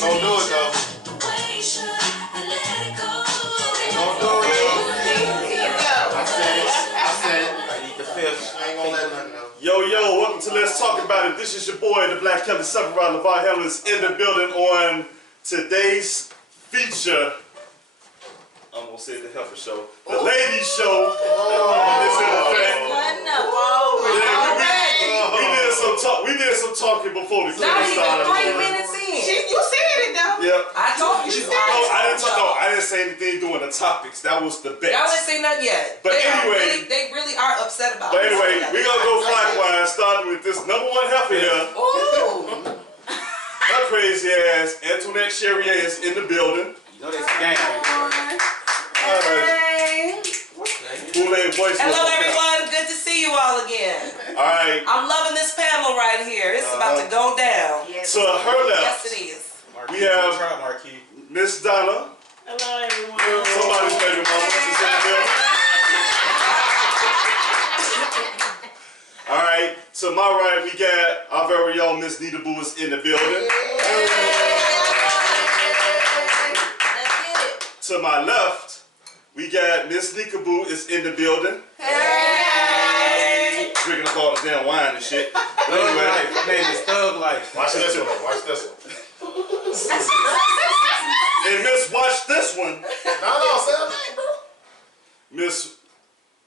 Ain't gonna do it though. Ain't gonna do it though. I said it. I need the fifth. I ain't gonna let nothing know. Yo, welcome to Let's Talk About It. This is your boy, the Black Kelly Samurai LeVar Helen is in the building on today's feature. I'm gonna say the heifer show. The ladies show. We did some talking before the clip started. 3 minutes in. You said it though. Yep. I told you. I didn't say anything during the topics. That was the best. Y'all didn't say nothing yet. But anyway, they really are upset about it. But anyway, we're gonna go clockwise, starting with this number one heifer here. Ooh. Her crazy ass, Antoinette Cherrier is in the building. You know that's a game. Alright. Kool-Aid voice. Hello everyone, good to see you all again. Alright. I'm loving this panel right here. It's about to go down. Yes. To her left, Yes it is. we have Miss Donna. Hello everyone. Somebody's baby mama is in the building. Alright, to my right we got our very own Miss Nita Boo is in the building. To my left, we got Miss Nika Boo is in the building. Hey! Drinking up all this damn wine and shit. But anyway, My name is Thug Life. Watch this one. Watch this one. and Miss Watch This One, No, say her name, bro. Miss,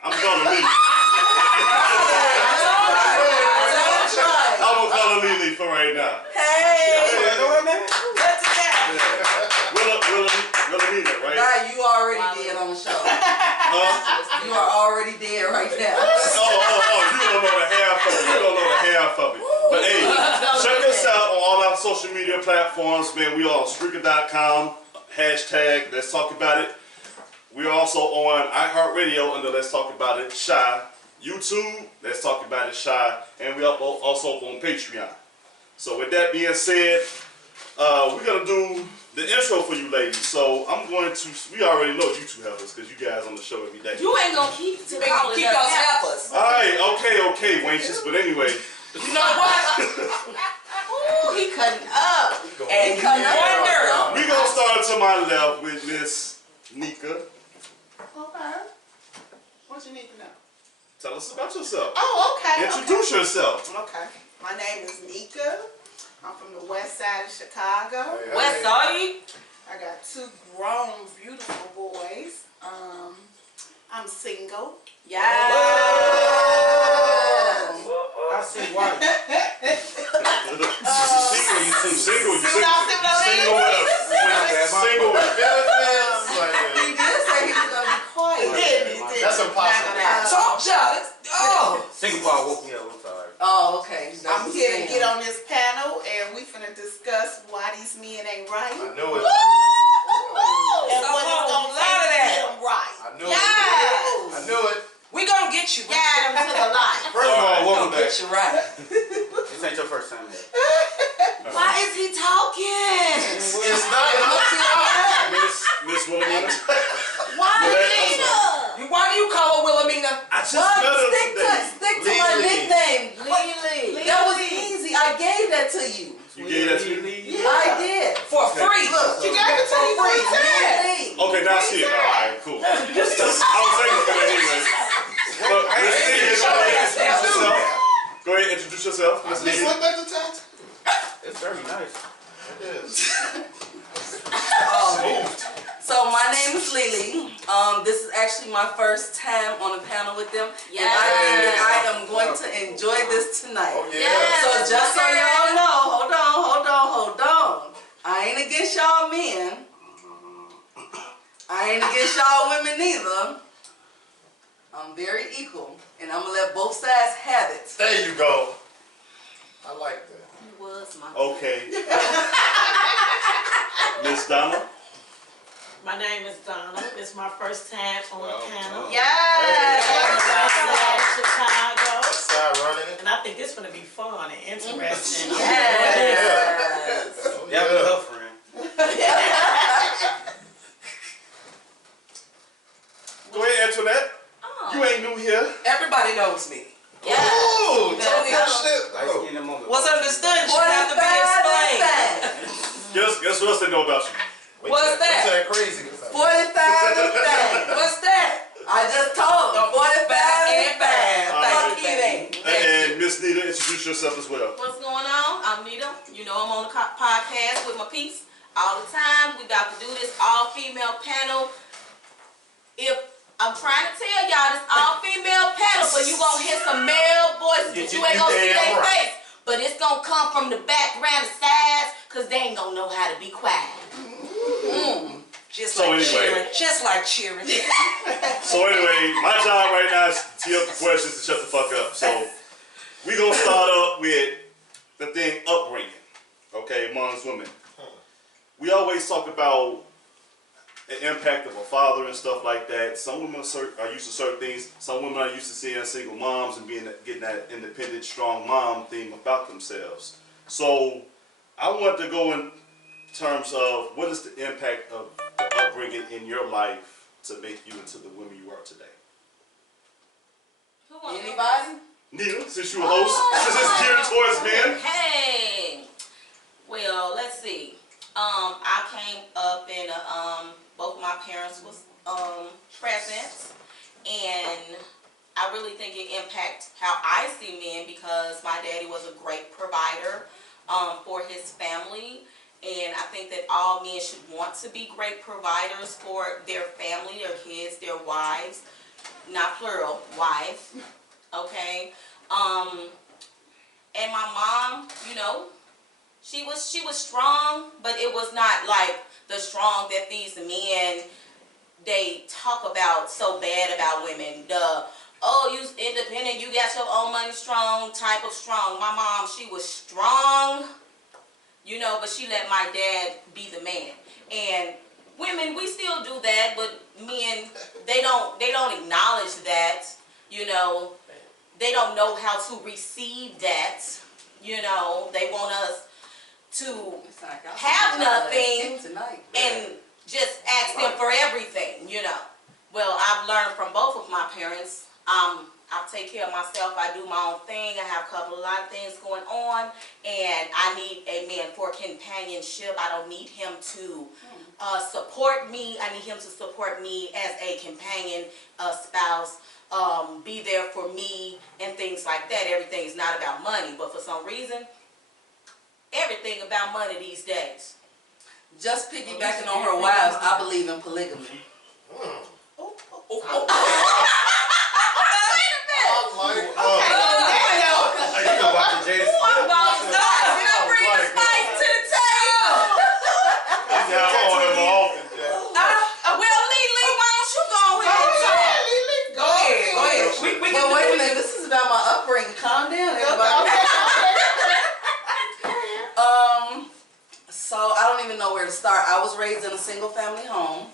I'm gonna leave. I'm gonna call her Lily for right now. Hey! You know her name? What's that? Wilhelmina, right? God, you already dead on the show. Huh? You are already dead right now. Oh, you don't know the half of it. You don't know the half of it. But hey, check us out on all our social media platforms, man. We are on Spreaker.com, hashtag Let's Talk About It. We are also on iHeartRadio under Let's Talk About It Shy. YouTube, Let's Talk About It Shy. And we are also on Patreon. So with that being said, we're going to do the intro for you ladies. So I'm going to, we already know you two heifers because you guys on the show every day. You ain't gonna keep Keep those heifers. Alright, okay, wenches. But anyway. You know what? Ooh, he cutting up. And you wonder. We're going to start to my left with Miss Nika. Okay. What you need to know? Tell us about yourself. Oh, okay. Introduce yourself. Okay. My name is Nika. I'm from the west side of Chicago. West Side? I got 2 grown, beautiful boys. I'm single. Yeah. I see why. Single, you Single with benefits. He did say he was going to be quiet. He did. That's impossible. Talk, child. Oh. Single part woke me up. I'm sorry. Oh, okay. I'm here to get on this panel and we finna discuss why these men ain't right. I knew it. And what it's gonna take to get them right. I knew it. I knew it. We gonna get you. Guide them to the light. First of all, We welcome gonna back. get you right. This ain't your first time yet. Why is he talking? It's not. Miss Wilhelmina. Why do you call her Wilhelmina? I just met her today. Stick to my nickname. Lily. That was easy. I gave that to you. You gave that to me? I did. For free. Look, She gave it to you for free. free. Okay, now I see it. Alright, cool. I was thinking for that anyway. But Miss Nika, introduce yourself. Go ahead, introduce yourself. Miss Just Nika. look at the text. It's very nice. It is. So my name is Lily. This is actually my first time on a panel with them. And I think that I am going to enjoy this tonight. Oh, yeah. So just so y'all know, hold on. I ain't against y'all men. I ain't against y'all women neither. I'm very equal. And I'm going to let both sides have it. There you go. I like that. He was my Okay. Miss Donna. My name is Donna. It's my first time on the panel. Yes. Chicago. West side running it. And I think this is going to be fun and interesting. Yes. Oh, Yeah, with her friend. Go ahead, Antoinette. You ain't new here. Everybody knows me. Ooh, talk that shit. Like in the moment. What's understood should have to be explained. Guess what else they know about you? What's that? What's that crazy? 45 and fast. What's that? I just told him. 45 and fast. Fuck it ain't. And Miss Nita, introduce yourself as well. What's going on? I'm Nita. You know I'm on the podcast with my piece all the time. We about to do this all-female panel. If I'm trying to tell y'all this all-female panel, but you gonna hear some male voices, but you ain't gonna see their face. But it's gonna come from the background, the sides, cause they ain't gonna know how to be quiet. Just So like anyway. cheering. Just like cheering. So anyway, my job right now is to tee up the questions and shut the fuck up. So we gonna start up with the thing upbringing, okay, amongst women. We always talk about the impact of a father and stuff like that. Some women are used to certain things. Some women are used to seeing single moms and getting that independent, strong mom theme about themselves. So I want to go in terms of what is the impact of the upbringing in your life to make you into the woman you are today. Who wants to go Anybody? Nita, since you're a host, since it's geared towards men. Hey, well, let's see. I came up in both my parents was present, and I really think it impacts how I see men because my daddy was a great provider for his family, and I think that all men should want to be great providers for their family, their kids, their wives, not plural, wives. Okay. And my mom, you know, she was strong, but it was not like the strong that these men, they talk about so bad about women. The, oh, you independent, you got your own money, strong type of strong. My mom, she was strong, you know, but she let my dad be the man. And women, we still do that, but men, they don't acknowledge that, you know. They don't know how to receive that, you know. They want us to have nothing and just ask them for everything, you know. Well, I've learned from both of my parents. I take care of myself. I do my own thing. I have a lot of things going on, and I need a man for companionship. I don't need him to support me. I need him to support me as a companion, a spouse. Be there for me and things like that. Everything is not about money, but for some reason, everything about money these days. Just piggybacking on her wives, I believe in polygamy. You know watching Jada Smith. I'm about to start. Did I bring the spice to the table? Well, Lily, why don't you go ahead and talk? Go ahead. But wait a minute, this is about my upbringing. Calm down, everybody. So I don't even know where to start. I was raised in a single family home.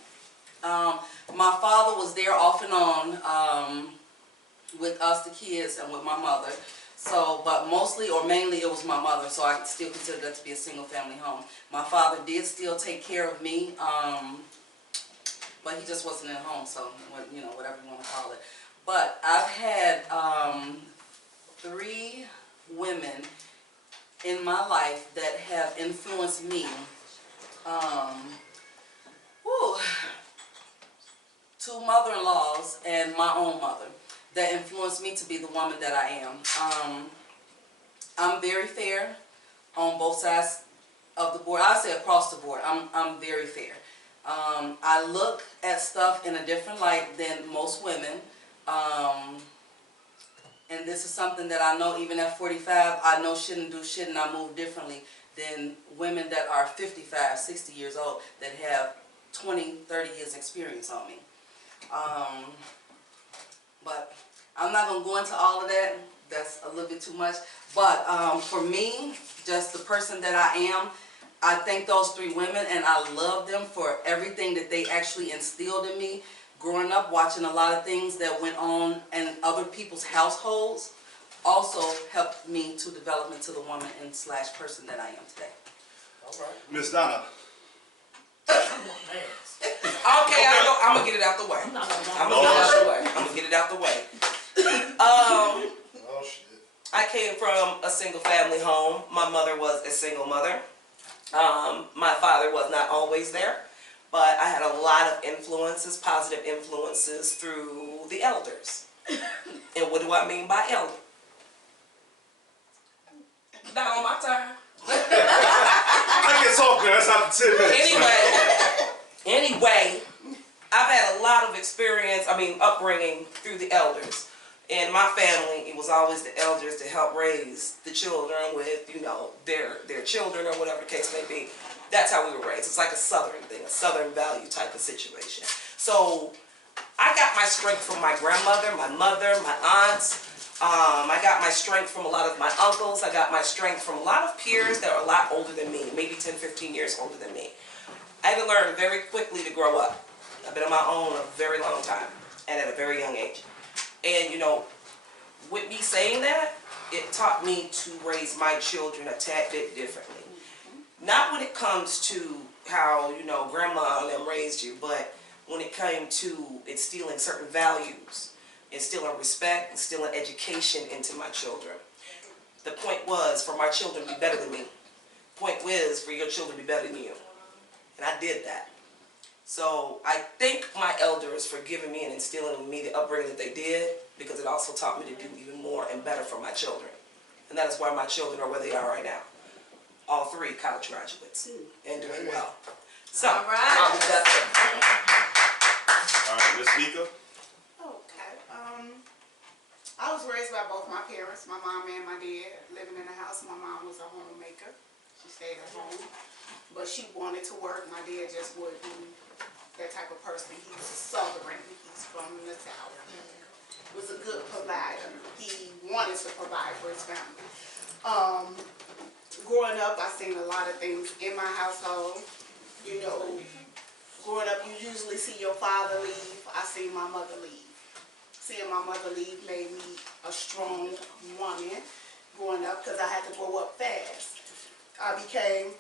My father was there off and on with us, the kids, and with my mother. So, but mostly or mainly it was my mother, so I still consider that to be a single family home. My father did still take care of me, but he just wasn't at home, so, you know, whatever you want to call it. But I've had 3 women in my life that have influenced me. 2 mother-in-laws and my own mother that influenced me to be the woman that I am. I'm very fair on both sides of the board. I say across the board. I'm very fair. I look at stuff in a different light than most women. And this is something that I know even at 45, I know shouldn't do shit and I move differently than women that are 55, 60 years old that have 20, 30 years experience on me. But I'm not going to go into all of that. That's a little bit too much. But for me, just the person that I am, I thank those 3 women and I love them for everything that they actually instilled in me. Growing up, watching a lot of things that went on in other people's households also helped me to develop into the woman and / person that I am today. All right. Miss Donna. Okay, I'm gonna get it out the way. I'm gonna get it out the way. Oh shit. I came from a single family home. My mother was a single mother. My father was not always there, but I had a lot of influences, positive influences through the elders. And what do I mean by elder? Not on my turn. I can talk now. That's after 10 minutes. Anyway, I've had a lot of experience, upbringing through the elders. In my family, it was always the elders to help raise the children with, their children or whatever the case may be. That's how we were raised. It's like a southern thing, a southern value type of situation. So I got my strength from my grandmother, my mother, my aunts. I got my strength from a lot of my uncles. I got my strength from a lot of peers that are a lot older than me, maybe 10, 15 years older than me. I had to learn very quickly to grow up. I've been on my own a very long time and at a very young age. And with me saying that, it taught me to raise my children a tad bit differently. Not when it comes to how, grandma and them raised you, but when it came to instilling certain values, instilling respect, instilling education into my children. The point was for my children to be better than me. The point was for your children to be better than you. And I did that. So I thank my elders for giving me and instilling in me the upbringing that they did, because it also taught me to do even more and better for my children. And that is why my children are where they are right now. All 3 college graduates and doing well. So, all right. I'll be done. All right, Miss Nika. Okay. I was raised by both my parents, my mom and my dad, living in the house. My mom was a homemaker. She stayed at home, but she wanted to work. My dad just wouldn't. That type of person. He's southern. He's from the South. He was a good provider. He wanted to provide for his family. Growing up, I seen a lot of things in my household. Growing up, you usually see your father leave. I seen my mother leave. Seeing my mother leave made me a strong woman growing up, because I had to grow up fast. I became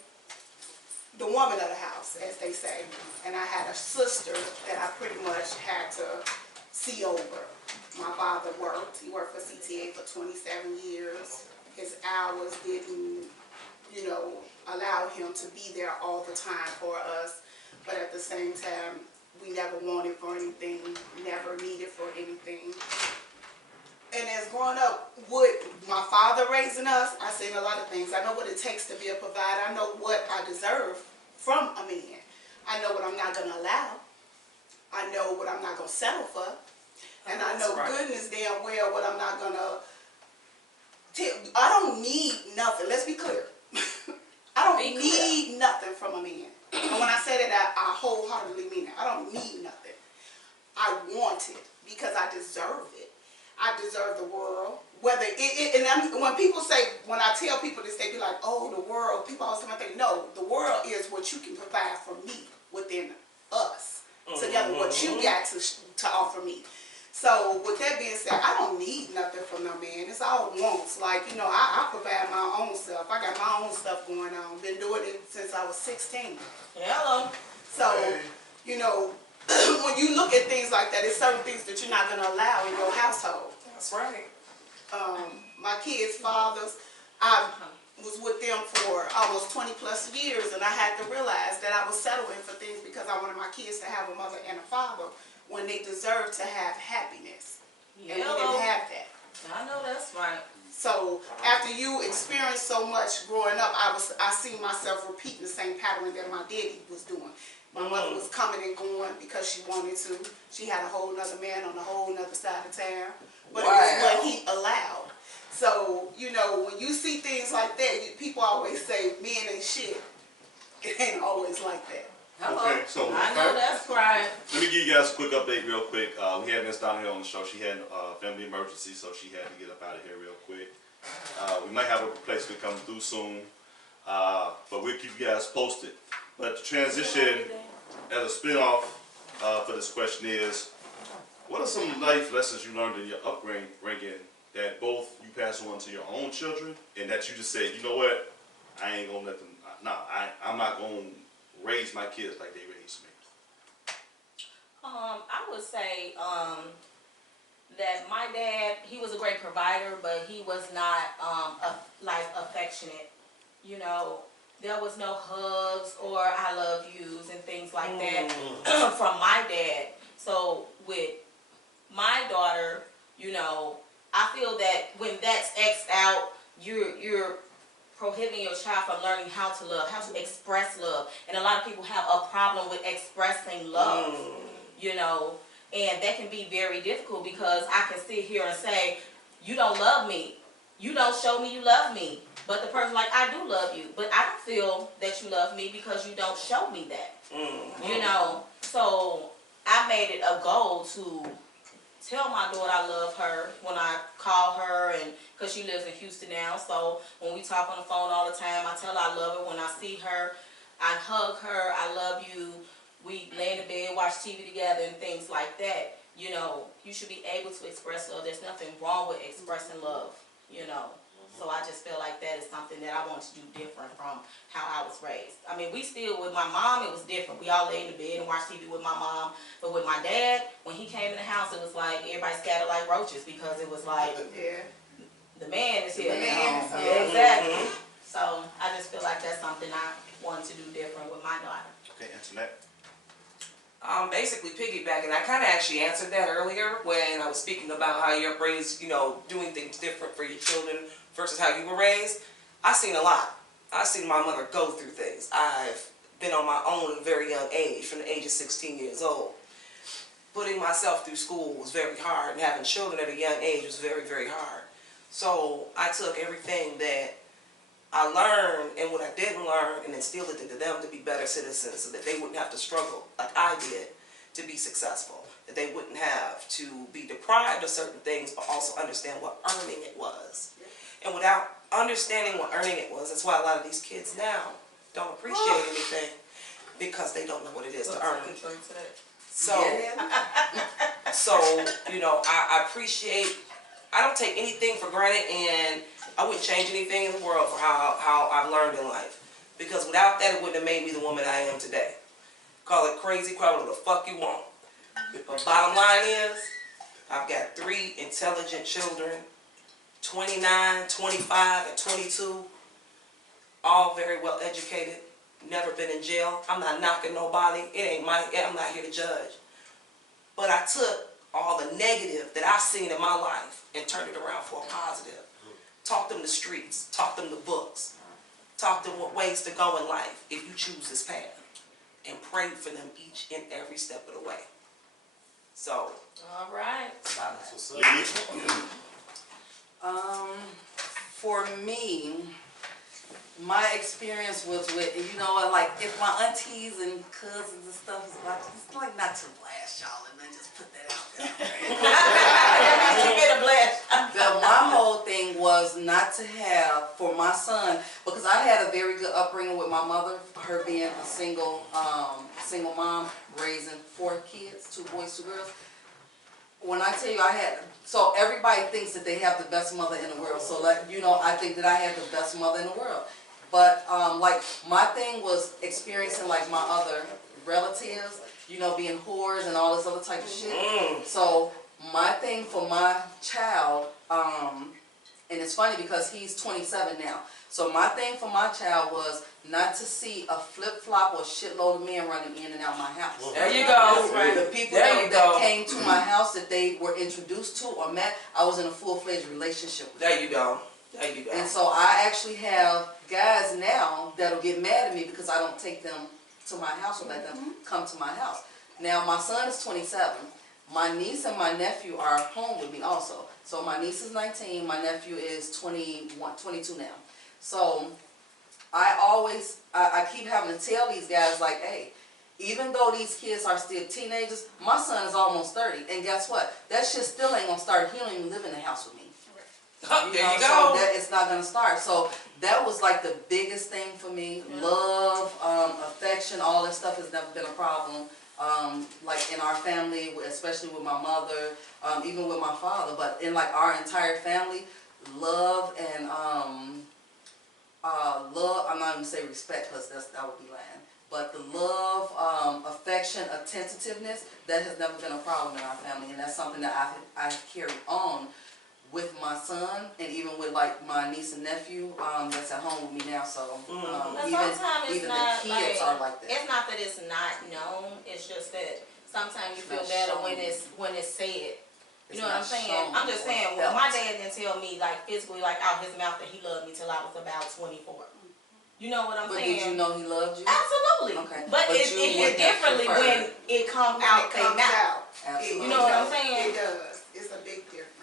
the woman of the house, as they say. And I had a sister that I pretty much had to see over. My father worked. He worked for CTA for 27 years. His hours didn't, allow him to be there all the time for us. But at the same time, we never wanted for anything, never needed for anything. And as growing up with my father raising us, I seen a lot of things. I know what it takes to be a provider. I know what I deserve from a man. I know what I'm not going to allow. I know what I'm not going to settle for. And I know goodness damn well what I'm not going to... I don't need nothing. Let's be clear. I don't need nothing from a man. And when I say that, I wholeheartedly mean it. I don't need nothing. I want it because I deserve it. I deserve the world. When people say, when I tell people this, they be like, oh, the world. People always tell me, no, the world is what you can provide for me within us. Together, what you got to offer me. So with that being said, I don't need nothing from no man. It's all wants. Like, I provide my own stuff. I got my own stuff going on. Been doing it since I was 16. Hello. So, when you look at things like that, it's certain things that you're not going to allow in your household. That's right. My kids' fathers, I was with them for almost 20 plus years, and I had to realize that I was settling for things because I wanted my kids to have a mother and a father when they deserve to have happiness. And we didn't have that. I know that's right. So after you experience so much growing up, I see myself repeating the same pattern that my daddy was doing. My mother was coming and going because she wanted to. She had a whole nother man on a whole nother side of town. But it was what he allowed. So, when you see things like that, people always say men ain't shit. It ain't always like that. Hello. Okay, so I know that's right. let me give you guys a quick update real quick. We had Miss Donna here on the show. She had a family emergency, so she had to get up out of here real quick. We might have a replacement coming through soon, but we'll keep you guys posted. But the transition as a spin-off for this question is, what are some life lessons you learned in your upbringing that both you pass on to your own children, and that you just said, you know what, I ain't gonna let them, I'm not gonna raise my kids like they raised me? I would say that my dad, he was a great provider, but he was not like affectionate. there was no hugs or I love yous and things like that from my dad. So with my daughter, you know, I feel that when that's X'd out, you're prohibiting your child from learning how to love, how to express love. And a lot of people have a problem with expressing love, you know, and that can be very difficult because I can sit here and say, you don't love me. You don't show me you love me. But the person like, I do love you, but I don't feel that you love me because you don't show me that, you know. So I made it a goal to tell my daughter I love her when I call her, and because she lives in Houston now, so when we talk on the phone all the time, I tell her I love her. When I see her, I hug her, I love you. We lay in the bed, watch TV together and things like that. You know, you should be able to express love. There's nothing wrong with expressing love, you know. So I just feel like that is something that I want to do different from how I was raised. I mean, we still, with my mom, it was different. We all lay in the bed and watch TV with my mom. But with my dad, when he came in the house, it was like everybody scattered like roaches because it was like, the man is here. Yeah, exactly. So I just feel like that's something I want to do different with my daughter. Okay, Internet. Basically piggybacking, I kind of actually answered that earlier when I was speaking about how you're raised, you know, doing things different for your children versus how you were raised. I've seen a lot. I've seen my mother go through things. I've been on my own at a very young age, from the age of 16 years old. Putting myself through school was very hard, and having children at a young age was very, very hard. So I took everything that I learned and what I didn't learn and instilled it into them to be better citizens so that they wouldn't have to struggle like I did to be successful. That they wouldn't have to be deprived of certain things but also understand what earning it was. And without understanding what earning it was, that's why a lot of these kids now don't appreciate anything because they don't know what it is to earn. So, you know, I appreciate, I don't take anything for granted, and I wouldn't change anything in the world for how I've learned in life. Because without that, it wouldn't have made me the woman I am today. Call it crazy, call it what the fuck you want. But bottom line is, I've got 3 intelligent children, 29, 25, and 22, all very well educated, never been in jail. I'm not knocking nobody. I'm not here to judge. But I took all the negative that I've seen in my life and turned it around for a positive. Taught them the streets, taught them the books, taught them what ways to go in life if you choose this path, and prayed for them each and every step of the way. So, All right. For me, my experience was with, you know, like if my aunties and cousins and stuff is watching, it's like not to blast y'all and then just put that out there. You get a blast. My whole thing was not to have, for my son, because I had a very good upbringing with my mother, her being a single mom, raising 4 kids, 2 boys, 2 girls. When I tell you so everybody thinks that they have the best mother in the world. So like, you know, I think that I had the best mother in the world. But like my thing was experiencing like my other relatives, you know, being whores and all this other type of shit. So my thing for my child, and it's funny because he's 27 now. So my thing for my child was not to see a flip-flop or shitload of men running in and out my house. there you go. That's right. The people that came to my house that they were introduced to or met, I was in a full-fledged relationship with. There you go. There you go. And so I actually have guys now that'll get mad at me because I don't take them to my house or let them come to my house. Now my son is 27. My niece and my nephew are home with me also. So my niece is 19, my nephew is 21, 22 now. So I keep having to tell these guys like, hey, even though these kids are still teenagers, my son is almost 30. And guess what? That shit still ain't gonna start. He don't even live in the house with me. There you go. So that it's not gonna start. So that was like the biggest thing for me. Love, affection, all that stuff has never been a problem. Like in our family, especially with my mother, even with my father, but in like our entire family, love and love, I'm not even say respect because that would be lying, but the love, affection, attentiveness, that has never been a problem in our family, and that's something that I carry on with my son, and even with like my niece and nephew that's at home with me now. So But even sometimes it's even not the kids are like that. It's not that it's not known. It's just that sometimes you feel not better shown. when it's said. It's You know what I'm not saying? shown I'm just or saying. Well, my felt. dad didn't tell me like physically, like out his mouth, that he loved me till I was about 24. You know what I'm But saying? did you know he loved you? Absolutely. Okay. But But it you hit would have differently when preferred. it comes When out it their comes mouth. out. Absolutely. You know what I'm saying? It does. It's a big difference.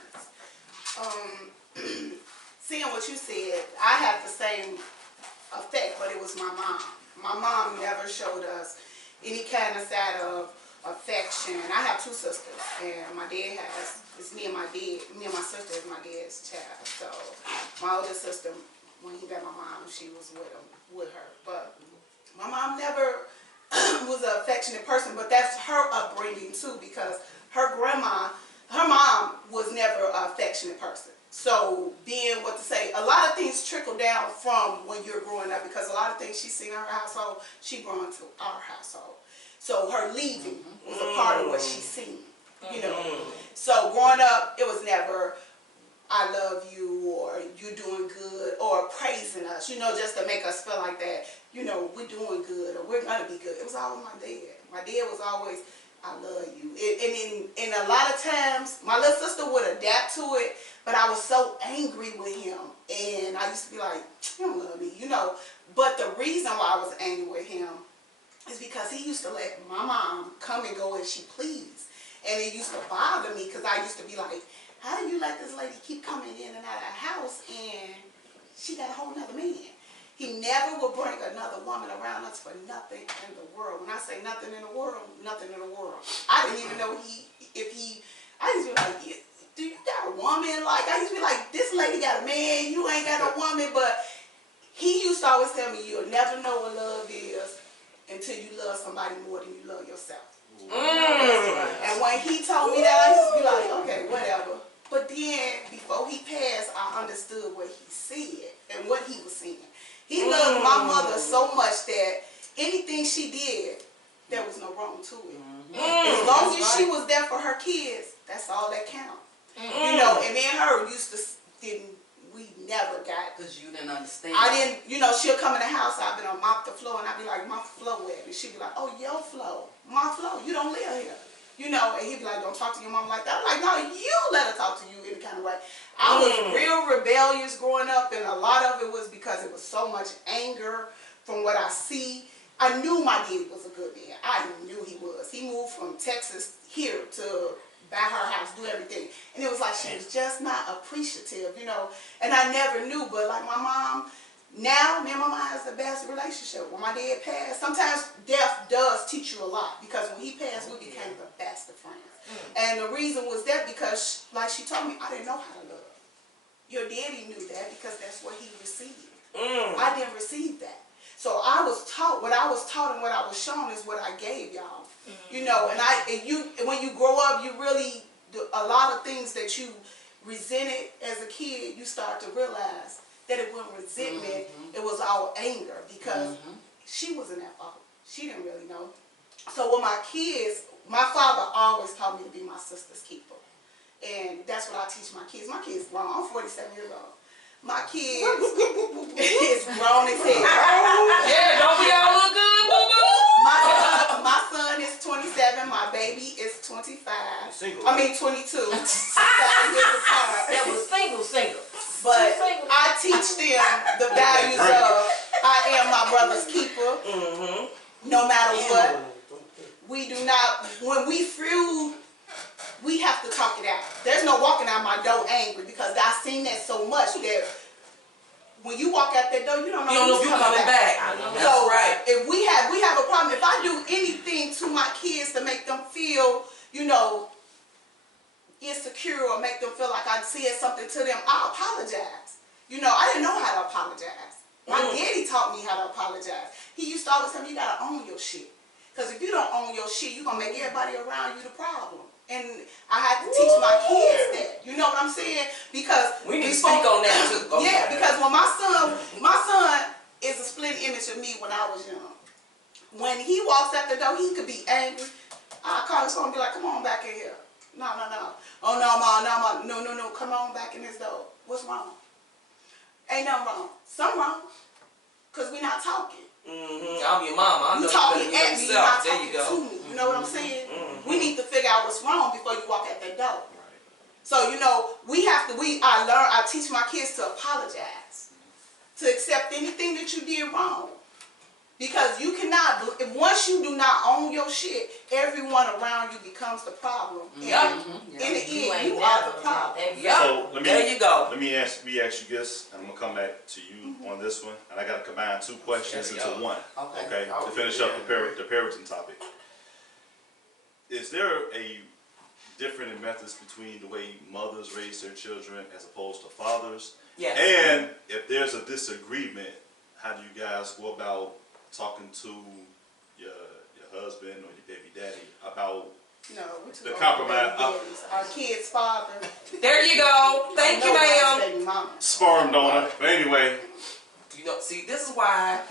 Seeing what you said, I had the same effect, but it was my mom. My mom never showed us any kind of side of affection. I have two sisters, and my dad has, it's me and my sister is my dad's child. So my older sister, when he got my mom, she was with her. But my mom never was an affectionate person, but that's her upbringing too, because her mom was never an affectionate person. So being what to say, a lot of things trickle down from when you're growing up, because a lot of things she's seen in her household, she brought into our household. So her leaving was a part of what she's seen, you know. So growing up, it was never, I love you, or you're doing good, or praising us, you know, just to make us feel like that, you know, we're doing good, or we're gonna be good. It was always my dad. My dad was always, I love you. And a lot of times, my little sister would adapt to it, but I was so angry with him, and I used to be like, you don't love me, you know. But the reason why I was angry with him is because he used to let my mom come and go as she pleased. And it used to bother me, because I used to be like, how do you let this lady keep coming in and out of the house, and she got a whole nother man? He never would bring another woman around us for nothing in the world. When I say nothing in the world, nothing in the world. I didn't even know I used to be like, do you got a woman? Like, I used to be like, this lady got a man, you ain't got a woman. But he used to always tell me, you'll never know what love is until you love somebody more than you love yourself. And when he told me that, I used to be like, okay, whatever. But then, before he passed, I understood what he said and what he was saying. He loved my mother so much that anything she did, there was no wrong to it. As long as she was there for her kids, that's all that counts. You know, and me and her we never got. Because you didn't understand. I didn't, you know, she'll come in the house, I've been on mop the floor, and I'd be like, mop the floor wet. And she'd be like, oh, your floor, my floor, you don't live here. You know, and he'd be like, don't talk to your mom like that. I'm like, no, you let her talk to you any kind of way. I was real rebellious growing up, and a lot of it was because it was so much anger from what I see. I knew my daddy was a good man. I knew he was. He moved from Texas here to buy her house, do everything. And it was like she was just not appreciative, you know. And I never knew, but like my mom, now me and my mom has the best relationship. When my dad passed, sometimes death does teach you a lot, because when he passed, we became the best of friends. And the reason was that because, like she told me, I didn't know how to love. Your daddy knew that because that's what he received. I didn't receive that. So I was taught, what I was taught and what I was shown is what I gave y'all. You know, and when you grow up, you really, a lot of things that you resented as a kid, you start to realize that it wasn't resentment, it was all anger, because she wasn't at fault. She didn't really know. So with my kids, my father always taught me to be my sister's keeper. And that's what I teach my kids. My kids grown. I'm 47 years old. My kids is grown as hell. Yeah, don't we all look good, boo-boo? My son is 27. My baby is 25. Single. I mean 22. 5 years apart. That was single. But I teach them the values of I am my brother's keeper. No matter what. We do not, when we feud, we have to talk it out. There's no walking out my door angry, because I've seen that so much that when you walk out that door, you don't know if you're coming back. So right. If we have a problem, if I do anything to my kids to make them feel, you know, insecure, or make them feel like I said something to them, I apologize. You know, I didn't know how to apologize. My daddy taught me how to apologize. He used to always tell me, you gotta own your shit. Because if you don't own your shit, you're going to make everybody around you the problem. And I had to teach my kids that. You know what I'm saying? Because we need to speak on that too. Yeah, because when my son is a split image of me when I was young. When he walks out the door, he could be angry. I'll call his phone and be like, come on back in here. No. Oh, no, Ma, no, come on back in this door. What's wrong? Ain't nothing wrong. Something wrong. Because we not talking. I'm your mama. I know You you talking better at than me, you're not yourself. There you talking go. to me. You know what I'm saying? We need to figure out what's wrong before you walk out that door. So, you know, I teach my kids to apologize, to accept anything that you did wrong. Because you cannot, once you do not own your shit, everyone around you becomes the problem. Yep. In the end, you ain't are never the problem. Yep. So There you go. Let me ask you this, and I'm gonna come back to you on this one, and I gotta combine two questions into one. Okay. To finish up the parenting topic. Is there a difference in methods between the way mothers raise their children as opposed to fathers? Yes. And if there's a disagreement, how do you guys go about talking to your husband or your baby daddy about No, we're too the old compromise? for baby daddies. Our kid's father. There you go. Thank you, Nobody's ma'am. baby mama. Sperm donor. But anyway, You know, see, this is why.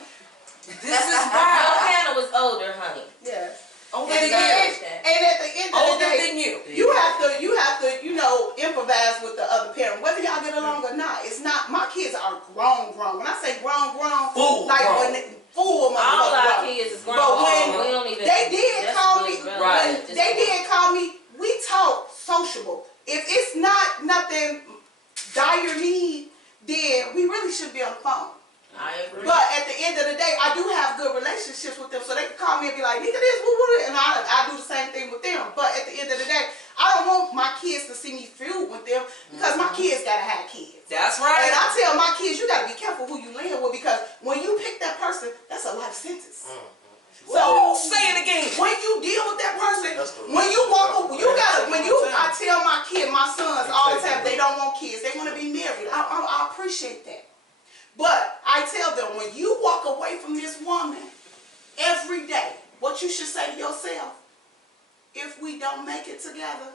Well, Hannah was older, honey. Yes. Older And, than you. at the end of the Older day, than you. you have to, you know, improvise with the other parent, whether y'all get along or not. It's not, my kids are grown. When I say grown, Full like grown. when full All our motherfucker. kids is grown. But when we don't even. They did that's call really me, relevant. Right. Just- they did call me, we talk sociable. If it's not nothing dire need, then we really should be on the phone. I agree. But at the end of the day, I do have good relationships with them, so they can call me and be like, nigga, this, woo, and I do the same thing with them. But at the end of the day, I don't want my kids to see me feud with them because my kids gotta have kids. That's right. And I tell my kids, you gotta be careful who you land with because when you pick that person, that's a life sentence. So say it again. When you deal with that person, That's the when you walk up, you gotta, I I tell my sons all the time, they don't want kids, they wanna be married. I appreciate that. But I tell them, when you walk away from this woman every day, what you should say to yourself, if we don't make it together,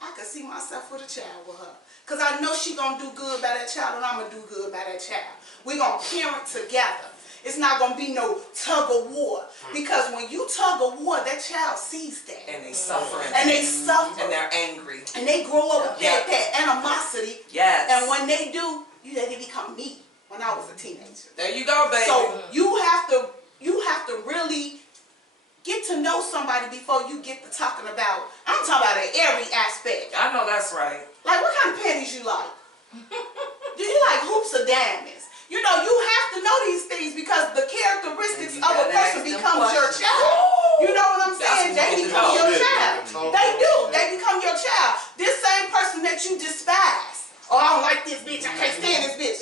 I can see myself with a child with her. Because I know she going to do good by that child and I'm going to do good by that child. We're going to parent together. It's not going to be no tug of war. Because when you tug of war, that child sees that. And they suffering. And they suffer. And they're angry. And they grow up with Yeah. that animosity. Yes. And when they do, they become me when I was a teenager. There you go, baby. So you have to really get to know somebody before you get to talking about, I'm talking about in every aspect. I know that's right. Like what kind of panties you like? Do you like hoops or diamonds? You know, you have to know these things because the characteristics And you of a gotta person ask them becomes your questions. child. You know what I'm That's saying? what They you become know. your Yeah, child. yeah. They do. They become your child. This same person that you despise, oh, I don't like this bitch, I can't stand this bitch,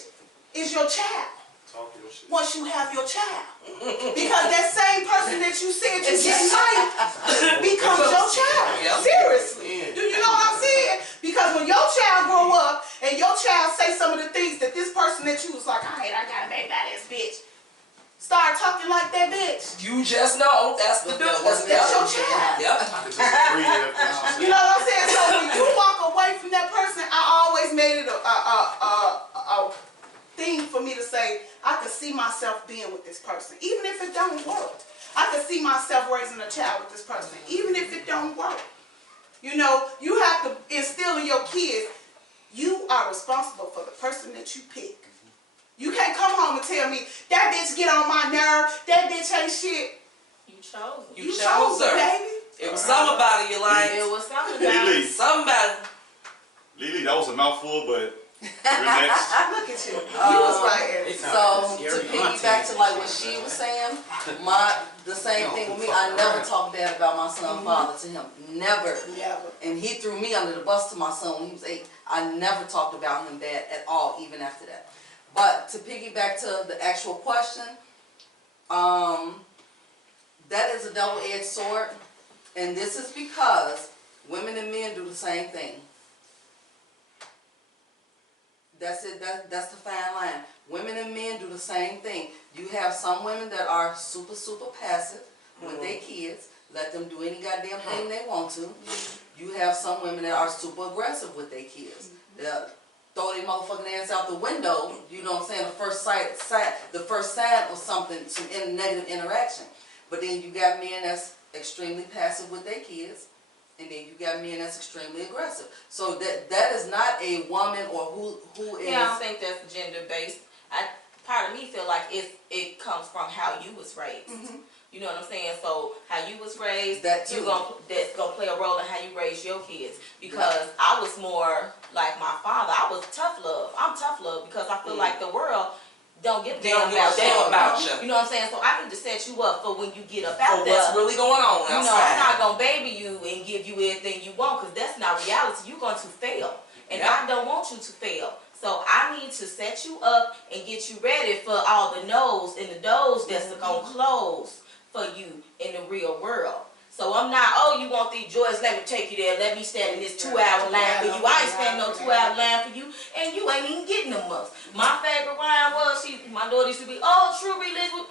is your child. Talk your shit. Once you have your child. Because that same person that you said you didn't like becomes your child. Yep. Seriously. Do you know what I'm saying? Because when your child grow up and your child say some of the things that this person that you was like, I got made by this bitch, start talking like that bitch. You just know that's the dude. That's your child. Yep. I could disagree with everything she said. You know what I'm saying? So when you walk away from that person, I always made it a thing for me to say, I could see myself being with this person, even if it don't work. I could see myself raising a child with this person, even if it don't work. You know, you have to instill in your kids, you are responsible for the person that you pick. You can't come home and tell me, that bitch get on my nerve, that bitch ain't shit. You chose. You chose chose her. her, baby. It was somebody you like. It was something Lily, Somebody. Lily, that was a mouthful, but you're next. Look at you. You was right here. So to piggyback to like what she was saying, the same thing with me. I never talked bad about my son's father to him. Never. Never. And he threw me under the bus to my son when he was 8. I never talked about him bad at all, even after that. But to piggyback to the actual question, that is a double-edged sword. And this is because women and men do the same thing. That's it. That's the fine line. Women and men do the same thing. You have some women that are super, super passive with their kids. Let them do any goddamn thing they want to. You have some women that are super aggressive with their kids. They'll throw their motherfucking ass out the window. You know what I'm saying? The first sign of something, some negative interaction. But then you got men that's extremely passive with their kids, and then you got men that's extremely aggressive. So that is not a woman or who is. Yeah, I don't think that's gender based. Part of me feel like it comes from how you was raised. You know what I'm saying? So how you was raised, that's gonna play a role in how you raise your kids. Because I was more like my father. I was tough love. I'm tough love because I feel like the world don't give a damn about you. You know what I'm saying? So I need to set you up for when you get up out there. What's really going on outside. You know, I'm not gonna baby you and give you everything you want because that's not reality. You're going to fail, and I don't want you to fail. So I need to set you up and get you ready for all the no's and the doors that's gonna close for you in the real world. So I'm not, oh, you want these joys, let me take you there, let me stand in this 2-hour line for you. I ain't standing no 2-hour line for you, and you ain't even getting them much. My favorite line was, my daughter used to be, oh, True Religion,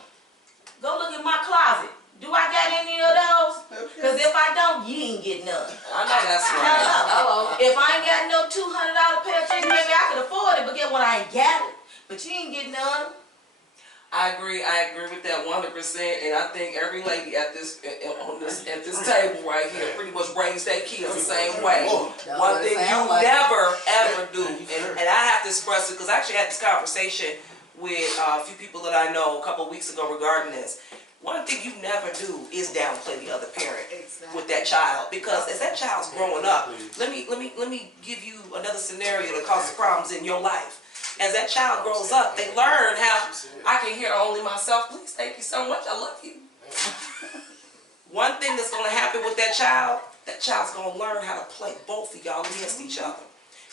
go look in my closet. Do I got any of those? Because if I don't, you ain't getting none. I know that's right. Hello. If I ain't got no $200 pair of jeans, maybe I could afford it, but get what, I ain't got it. But you ain't getting none. I agree with that 100%, and I think every lady at this table right here pretty much raised their kids the same way. One thing you never ever do, and I have to express it because I actually had this conversation with a few people that I know a couple of weeks ago regarding this. One thing you never do is downplay the other parent with that child, because as that child's growing up, let me give you another scenario that causes problems in your life. As that child grows up, they learn how I can hear only myself. Please, thank you so much. I love you. One thing that's going to happen with that child's going to learn how to play both of y'all against each other.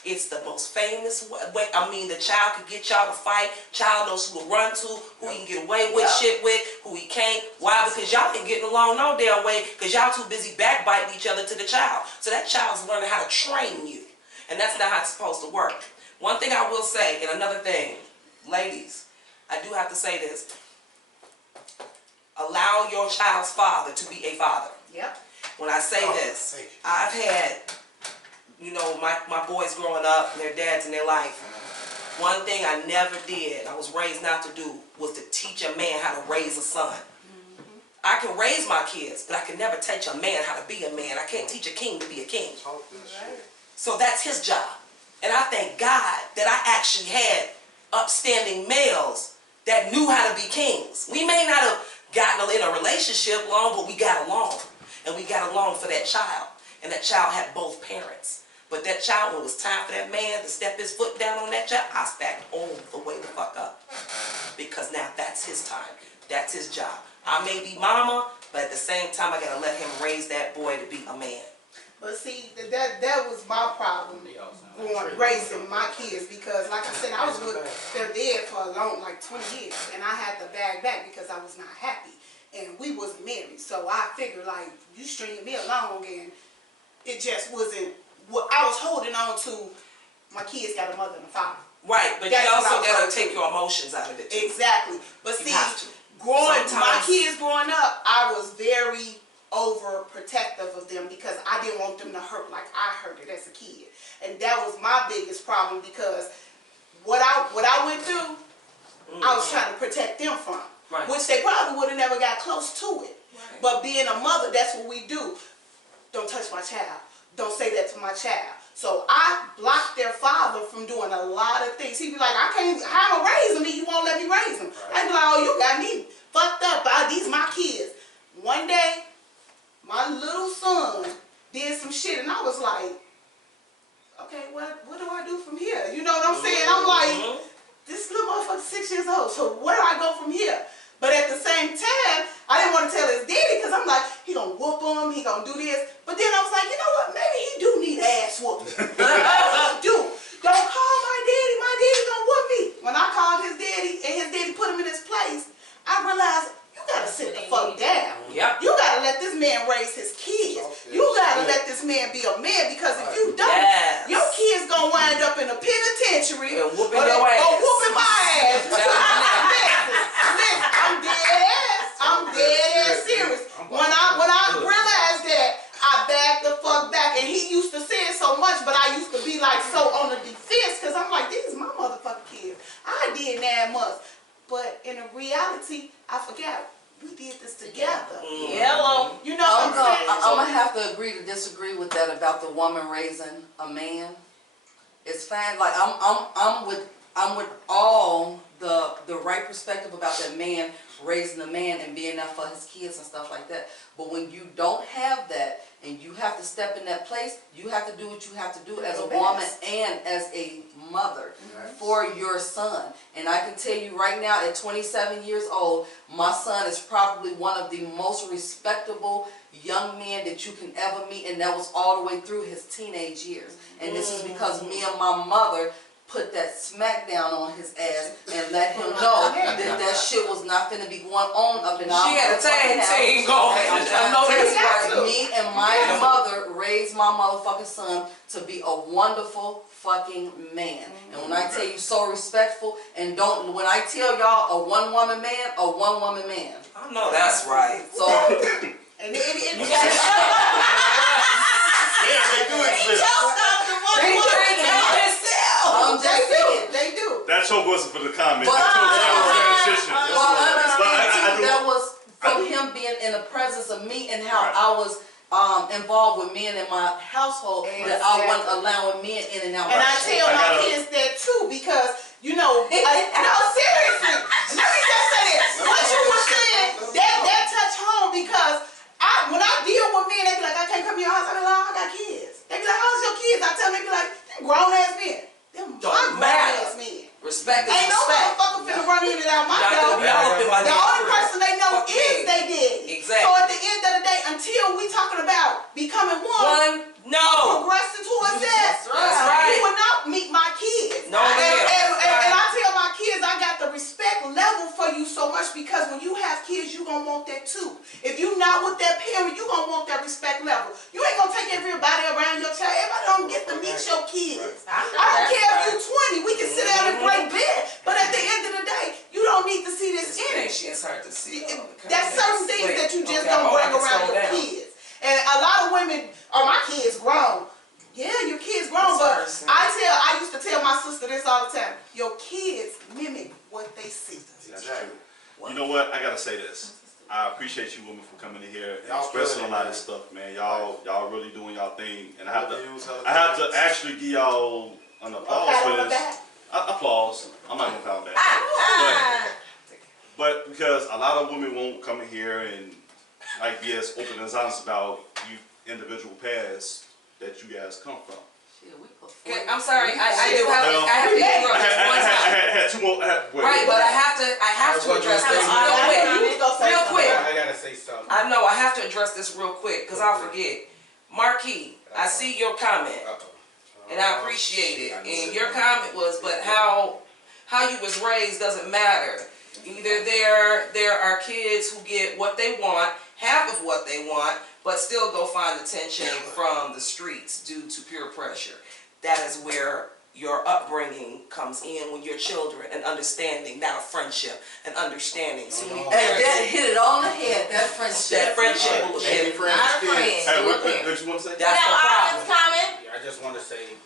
It's the most famous way. I mean, the child can get y'all to fight. Child knows who to run to, who he can get away with shit with, who he can't. Why? Because y'all ain't getting along no damn way because y'all too busy backbiting each other to the child. So that child's learning how to train you. And that's not how it's supposed to work. One thing I will say, and another thing, ladies, I do have to say this. Allow your child's father to be a father. Yep. When I say this, I've had, you know, my boys growing up, and their dads in their life. One thing I never did, I was raised not to do, was to teach a man how to raise a son. I can raise my kids, but I can never teach a man how to be a man. I can't teach a king to be a king. So that's his job. And I thank God that I actually had upstanding males that knew how to be kings. We may not have gotten in a relationship long, but we got along. And we got along for that child. And that child had both parents. But that child, when it was time for that man to step his foot down on that child, I stacked all the way the fuck up. Because now that's his time. That's his job. I may be mama, but at the same time, I gotta let him raise that boy to be a man. But see, that was my problem raising my kids, because like I said, I was with their dad for a long, like 20 years, and I had to back because I was not happy, and we wasn't married. So I figured, like, you stringing me along, and it just wasn't what I was holding on to. My kids got a mother and a father. Right, but you also gotta take your emotions out of it too. Exactly. But see, Sometimes. my kids growing up, I was very overprotective of them because I didn't want them to hurt like I hurt it as a kid. And that was my biggest problem, because what I went through, I was trying to protect them from. Right. Which they probably would have never got close to it. Right. But being a mother, that's what we do. Don't touch my child. Don't say that to my child. So I blocked their father from doing a lot of things. He'd be like, I can't, how am I raising me? You won't let me raise them. Right. I'd be like, oh, you got me fucked up. These my kids. One day, my little son did some shit, and I was like, okay, what do I do from here? You know what I'm saying? I'm like, this little motherfucker 6 years old, so where do I go from here? But at the same time, I didn't want to tell his daddy, because I'm like, he gonna whoop him, he gonna do this. But then I was like, you know what, maybe he do need ass whooping. Don't call my daddy gonna whoop me. When I called his daddy, and his daddy put him in his place, I realized, you gotta sit the fuck down. Yep. You gotta let this man raise his kids. You gotta let this man be a man, because if you don't, your kids gonna wind up in a penitentiary and whooping your ass. Or whooping my ass. Listen, I'm dead ass serious. When I realized that, I backed the fuck back, and he used to say it so much, but I used to be like so on the defense, because I'm like, these is my motherfucking kids. I did that much. But in reality, I forgot we did this together. Yellow. You know what I'm saying? I'm gonna have to agree to disagree with that about the woman raising a man. It's fine. Like I'm with all the right perspective about that man raising a man and being there for his kids and stuff like that. But when you don't have that and you have to step in that place, you have to do what you have to do as a woman and as a mother for your son. And I can tell you right now, at 27 years old, my son is probably one of the most respectable young men that you can ever meet, and that was all the way through his teenage years. And this is because me and my mother put that smack down on his ass and let him know that shit was not finna be going on up in our She had a tag team going. I know that's right. Me and my mother raised my motherfucking son to be a wonderful fucking man. And when I tell you so respectful, and don't, when I tell y'all a one woman man, a one woman man. I know that's right. So And Yeah, they do exist. I'm just saying. They do. That's your voice for the comment. But Transition. understand that was from him being in the presence of me and how I was involved with men in my household, that I wasn't allowing men in and out. And I tell my kids that too, because you know, no, seriously, let me just say this. What you were saying, that touch home, because when I deal with men, they be like, I can't come to your house. I be like, I got kids. They be like, how's your kids? I tell them, they be like, them grown ass men. Them grown ass men. Respect is Ain't no respect. motherfucker finna run in and out my Not door. gonna be all up in my The only person they know Fuck is yeah. they did. Exactly. So at the end of the day, until we talking about becoming one, No. progressing towards that, That's right. you will not meet my kids. No, and I tell my kids, I got the respect level for you so much, because when you have kids, you gonna want that too. If you not with that parent, you gonna want that respect level. You ain't gonna take everybody around your child. Everybody don't get to meet your kids. I don't care if you 20, we can sit down and break bed, but at the end of the day, you don't need to see this energy. It's hard to see. There's certain things that you just don't bring around your kids. And a lot of women, my kids grown. Yeah, your kids grown, but I used to tell my sister this all the time. Your kids mimic what they see. Exactly. You know what? I gotta say this. I appreciate you women for coming in here and Y'all expressing killing a lot it, of stuff, man. Y'all really doing y'all thing, and I have Views, to actually give y'all an applause Pat for on the this. back. Applause. I'm not gonna pound back. But because a lot of women won't come in here and like be as open as honest about you individual paths that you guys come from. Okay, I'm sorry. I have to interrupt one time. I had two more. Right, but I have to address this real quick. I gotta say something. I know I have to address this real quick because I'll forget. Marquis, I see your comment and I appreciate it. And your comment was, but how you was raised doesn't matter. Either there are kids who get what they want, half of what they want, but still go find attention from the streets due to peer pressure. That is where your upbringing comes in, when you're children, and understanding, not a friendship, and understanding. So And that hit it on the head, that friendship. that friendship bullshit. Not a friend. Hey, what you want to say? That's the Now, problem. Arvin's comment. I just want to say,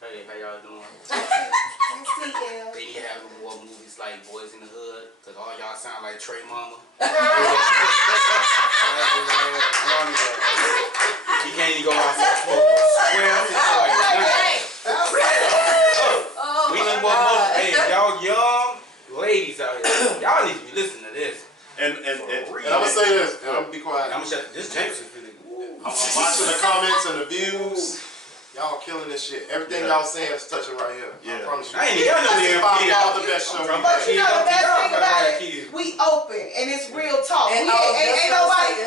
hey, how y'all doing? CL. They need to have more movies like Boys in the Hood, because all y'all sound like Trey Mama. He can't even go outside and smoke a square. We need more movies. Hey, y'all young ladies out here, y'all need to be listening to this. And And I'm gonna say this, and I'm gonna be quiet. I'm gonna shut this Jameson feeling. I'm watching the comments and the views. Y'all killing this shit. Everything y'all saying is touching right here. I promise you. I ain't even got no damn By kids. far the best show we But got. you know the best thing about it, Kids. we open and it's real talk. And Ain't nobody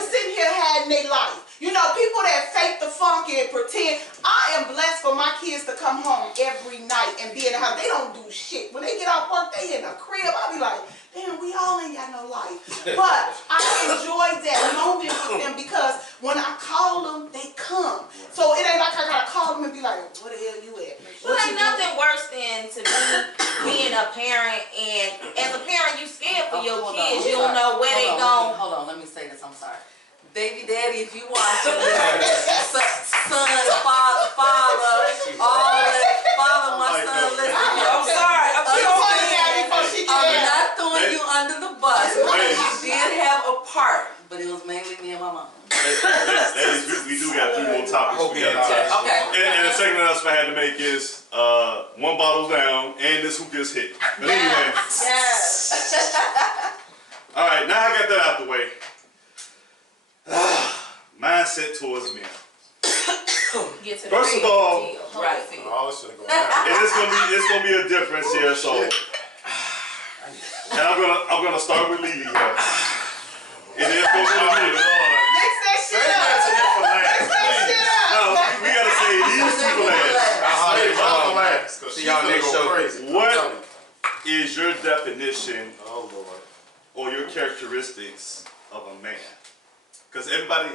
sitting here hiding their life. You know, people that fake the funk and pretend. I am blessed for my kids to come home every night and be in the house. They don't do shit. When they get off work, they in a crib. I be like, damn, we all ain't got no life. But I enjoy that moment with them, because when I call them, they come. So it ain't like I gotta call them and be like, where the hell you at? Well, ain't nothing worse than to be being a parent, and as a parent, you scared for your kids. You don't know where they going. Hold on, let me say this. I'm sorry. Baby daddy, if you watching this, son, father, all that, father, my son, listen. I'm sorry. I'm I'm not throwing you under the bus because you ladies, we do got 3 more topics. hope we you gotta understand. touch. Okay. And the second announcement I had to make is 1 bottle down and this hookah is hit. But anyway, Yes. all right, now I got that out the way. Mindset towards men. Get to the First of real all- deal. Right. Oh, it's gonna go down. And it's gonna be a difference here. So, and I'm gonna start with Lily here. And then go to me. Mix that shit Save that up. to them for last, Mix that please. shit up. No, we gotta say these people last. Save that for last, 'cause See she's y'all gonna next go show. crazy. What is your definition Oh Lord. or your characteristics of a man? Because everybody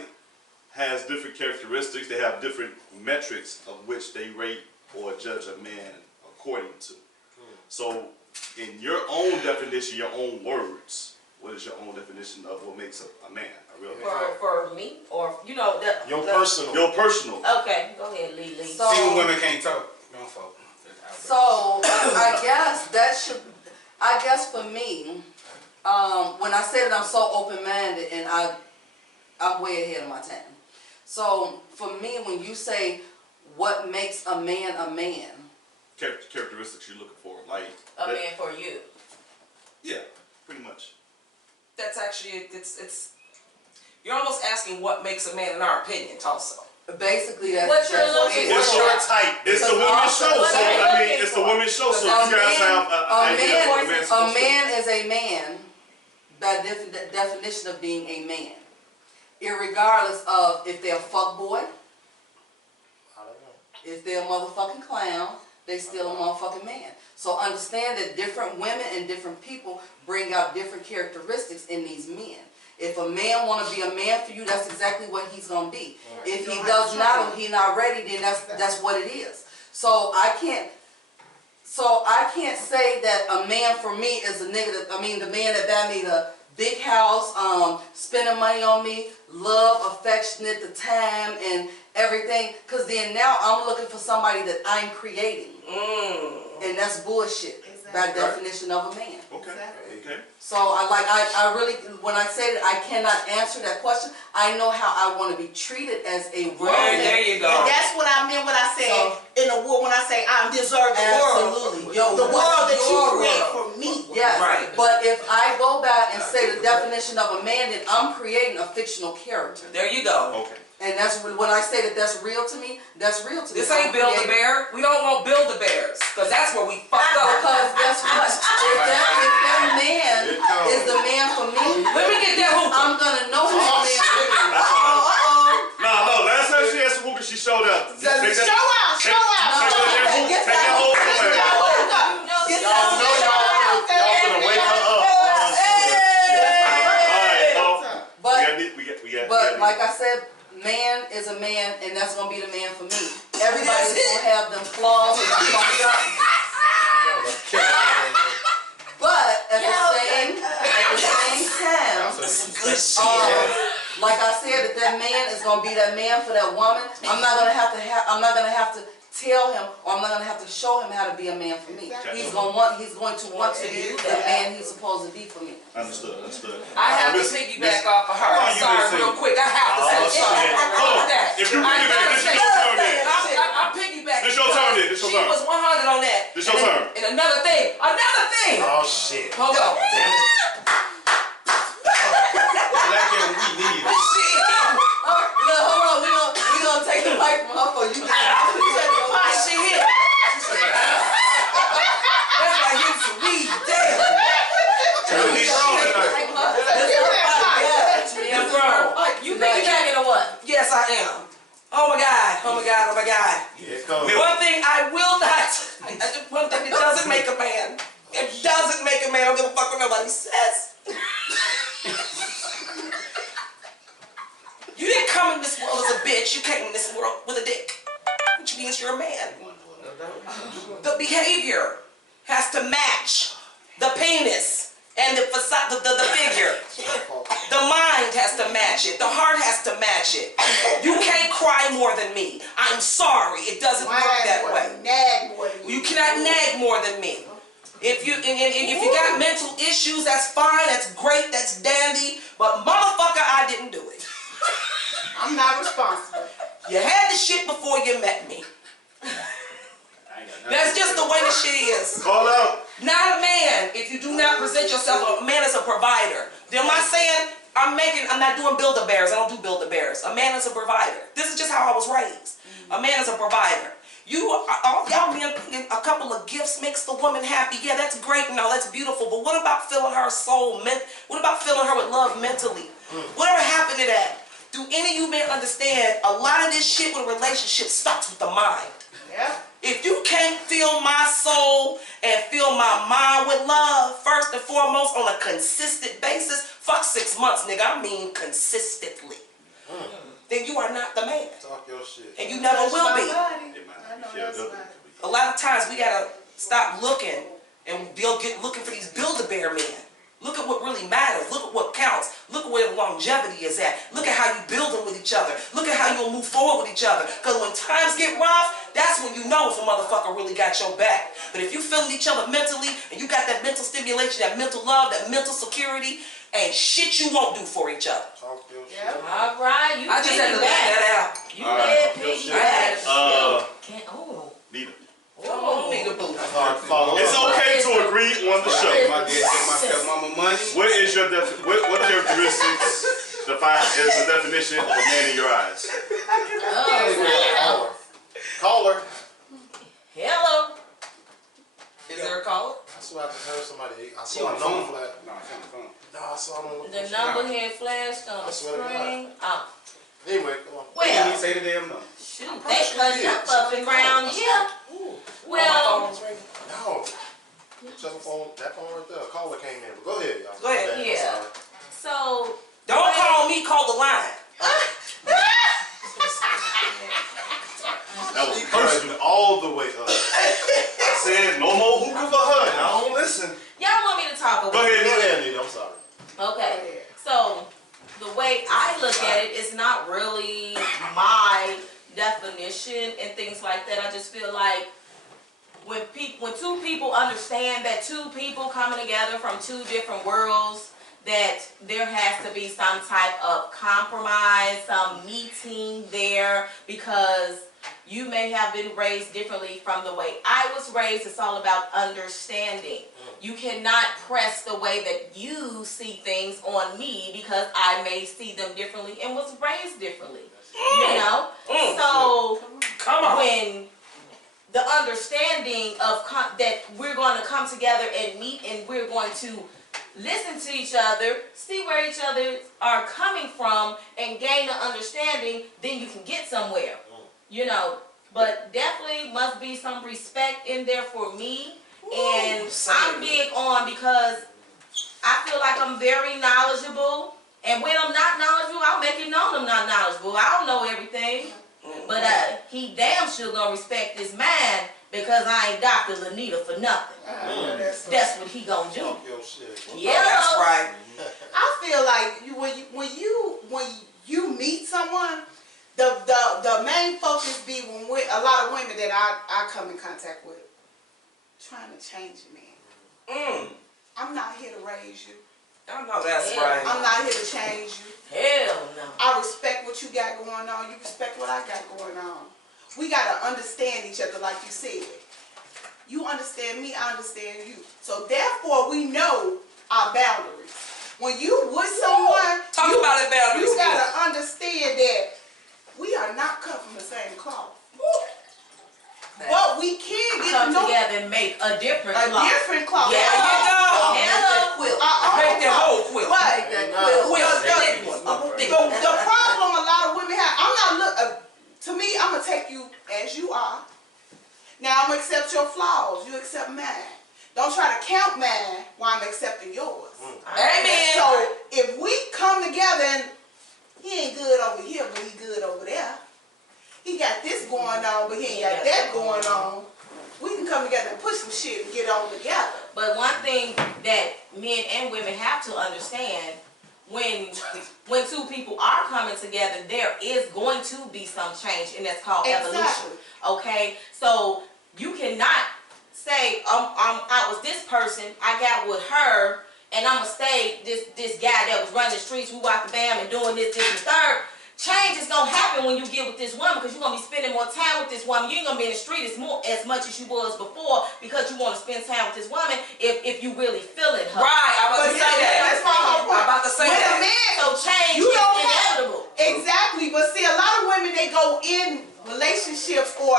has different characteristics. They have different metrics of which they rate or judge a man according to. So, in your own definition, your own words, what is your own definition of what makes a man, a real man? For me, or you know, Your personal. Your personal. Okay, go ahead, Lily. So- Single women can't talk. Don't fuck. So I guess that should, I guess for me, when I say that I'm so open-minded and I'm way ahead of my time. So for me, when you say what makes a man, Characteristics you're looking for, like A man for you. yeah, pretty much. That's actually, it's, you're almost asking what makes a man in our opinion also. basically that's What you're that's looking it for. is. It's your type. It's the Because women's also show, what so I'm I mean, looking it's the for. women's show, so A you guys have an idea of what a man's supposed to be. man is a man by definition of being a man, irregardless of if they're a fuckboy, I don't know. if they're a motherfucking clown, they still a motherfucking man. So understand that different women and different people bring out different characteristics in these men. If a man want to be a man for you, that's exactly what he's gonna be. If he does not, or he not ready, then that's what it is. So I can't say that a man for me is a nigga that, I mean, the man that buy me the big house, spending money on me, love, affectionate, the time and everything. Cause then now I'm looking for somebody that I'm creating. And that's bullshit by Exactly. definition of a man. Okay, okay. So I really, when I say that I cannot answer that question, I know how I want to be treated as a woman. There you go. And that's what I meant when I said in the world, when I say I deserve the world. Absolutely. The world that you Your create world. for me. Yes, Right. but if I go back and say the definition of a man, then I'm creating a fictional character. There you go. Okay. And that's when I say that that's real to me, that's real to me. This ain't Build-A-Bear. We don't want Build-A-Bears, because that's where we fucked up. Because guess what? If that man Here it comes. is the man for me, Let me get that hookah. I'm gonna know who that man is. No, last time she had some hookah, she showed up. Show out, show out. Take that whole thing. Get Y'all know y'all gonna wake her up. But like I said, man is a man, and that's gonna be the man for me. Everybody's gonna have them flaws and them fucked up. But at the same time, like I said, that man is gonna be that man for that woman. I'm not gonna have to tell him, or I'm not gonna have to show him how to be a man for me. He's going to want to be the man he's supposed to be for me. Understood. I have to piggyback off of her. I'm sorry, real quick. I have to say something. Hold on. If you piggyback, this is your turn then. I'm piggybacking. This your turn then. This your She turn. was 100 on that. This your turn. And another thing. Oh shit. Hold on. That can we need. Look, hold on, we gonna take the mic from her for you. She hit. That's like hitting some weed. Damn. Really strong tonight. I'm grown. You piggybacking or what? Yes, I am. Oh my God. Here it comes. One thing I will not. One thing that doesn't make a man. It doesn't make a man. I don't give a fuck what nobody says. You didn't come in this world as a bitch. You came in this world with a dick, which means you're a man. The behavior has to match the penis and the facade, the figure. The mind has to match it. The heart has to match it. You can't cry more than me. I'm sorry. It doesn't work that way. Nag more than You cannot nag more than me. If you got mental issues, that's fine. That's great. That's dandy. But motherfucker, I didn't do it. I'm not responsible. You had the shit before you met me. That's just the way the shit is. Call out. Not a man if you do not present yourself. A man is a provider. Am I saying I'm not doing Build-A-Bears. I don't do Build-A-Bears. A man is a provider. This is just how I was raised. A man is a provider. Y'all men, a couple of gifts makes the woman happy. Yeah, that's great and all, that's beautiful. But what about filling her soul? What about filling her with love mentally? Whatever happened to that? Do any of you men understand a lot of this shit with a relationship starts with the mind? Yeah. If you can't fill my soul and fill my mind with love, first and foremost, on a consistent basis, fuck 6 months, nigga, I mean consistently, then you are not the man. Talk your shit. And you never will be. A lot of times we gotta stop looking and looking for these Build-A-Bear men. Look at what really matters. Look at what counts. Look at where the longevity is at. Look at how you building with each other. Look at how you'll move forward with each other. Because when times get rough, that's when you know if a motherfucker really got your back. But if you feeling each other mentally and you got that mental stimulation, that mental love, that mental security, ain't shit you won't do for each other. Talk your shit. Yeah. All right, you I just had to let that out. You did piggyback. Nita. Oh, Nita boo. That's hard to follow. It's okay to agree on the show. My dad gave my stepmama money. What characteristics define as the definition of a man in your eyes? Caller. Hello. Is there a caller? I swear I just heard somebody. I She saw on a the number phone. flash. No, she on the phone. No, I saw them. The number had flashed on I the swear to God. screen. Oh, Anyway, come on. He didn't well, say the damn number. shoot, I'm they sure cutting you up did. up and round. Yeah. Well, No. Telephone, that phone right there. A caller came in. But go ahead, y'all. Go ahead. My bad, I'm Yeah. sorry. so Don't call me, call the line. That was personal all the way up. I said no more hookah for her. I don't listen. y'all want me to talk about Go ahead, Go Nita. ahead, Nita. I'm sorry. Okay, so the way I look at it is not really my definition and things like that. I just feel like when two people understand that two people coming together from two different worlds, that there has to be some type of compromise, some meeting there, because you may have been raised differently from the way I was raised. It's all about understanding. You cannot press the way that you see things on me because I may see them differently and was raised differently. You know? So Come on. when the understanding of that we're going to come together and meet and we're going to listen to each other, see where each other are coming from, and gain an understanding, then you can get somewhere. You know, but definitely must be some respect in there for me. And I'm big on, because I feel like I'm very knowledgeable. And when I'm not knowledgeable, I'll make it known I'm not knowledgeable. I don't know everything. But he damn sure gonna respect his mind, because I ain't Dr. Lanita for nothing. That's what he gonna do. Talk your shit. Yeah, That's right. I feel like when you meet someone, the main focus be when a lot of women that I come in contact with trying to change a man. I'm not here to raise you. I know that's Yeah. right. I'm not here to change you. Hell no. I respect what you got going on. You respect what I got going on. We gotta understand each other, like you said. You understand me, I understand you. So therefore, we know our boundaries. When you with someone, Talk about it, boundaries. you gotta understand that we are not cut from the same cloth. But we can get Come to know together and make a different a cloth. different cloth. Yeah, you go. Hello. Make that whole quilt. But Thick one. the problem a lot of women have, I'm not to me, I'm gonna take you as you are. Now I'm gonna accept your flaws. You accept mine. Don't try to count mine while I'm accepting yours. Amen. So if we come together and he ain't good over here, but he good over there. He got this going on, but he ain't got that going on. We can come together and push some shit and get on together. But one thing that men and women have to understand, when two people are coming together, there is going to be some change, and that's called evolution. Exactly. Okay? So you cannot say, I'm out with this person, I got with her, and I'm going to stay this guy that was running the streets, we walked the bam and doing this, and the third. change is gonna happen when you get with this woman, because you're gonna be spending more time with this woman. You ain't gonna be in the street as much as you was before, because you want to spend time with this woman if you really feeling her. Right, I'm about to say that. That's my whole point. I'm about to say When that. a man, So change you is don't inevitable. exactly, but see, a lot of women, they go in relationships or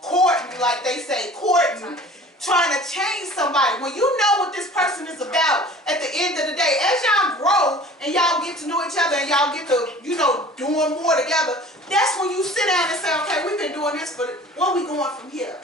courting, like they say, courting, trying to change somebody. When you know what this person is about, at the end of the day, as y'all grow and y'all get to know each other and y'all get to, you know, doing more together, that's when you sit down and say, okay, we've been doing this, but where we going from here?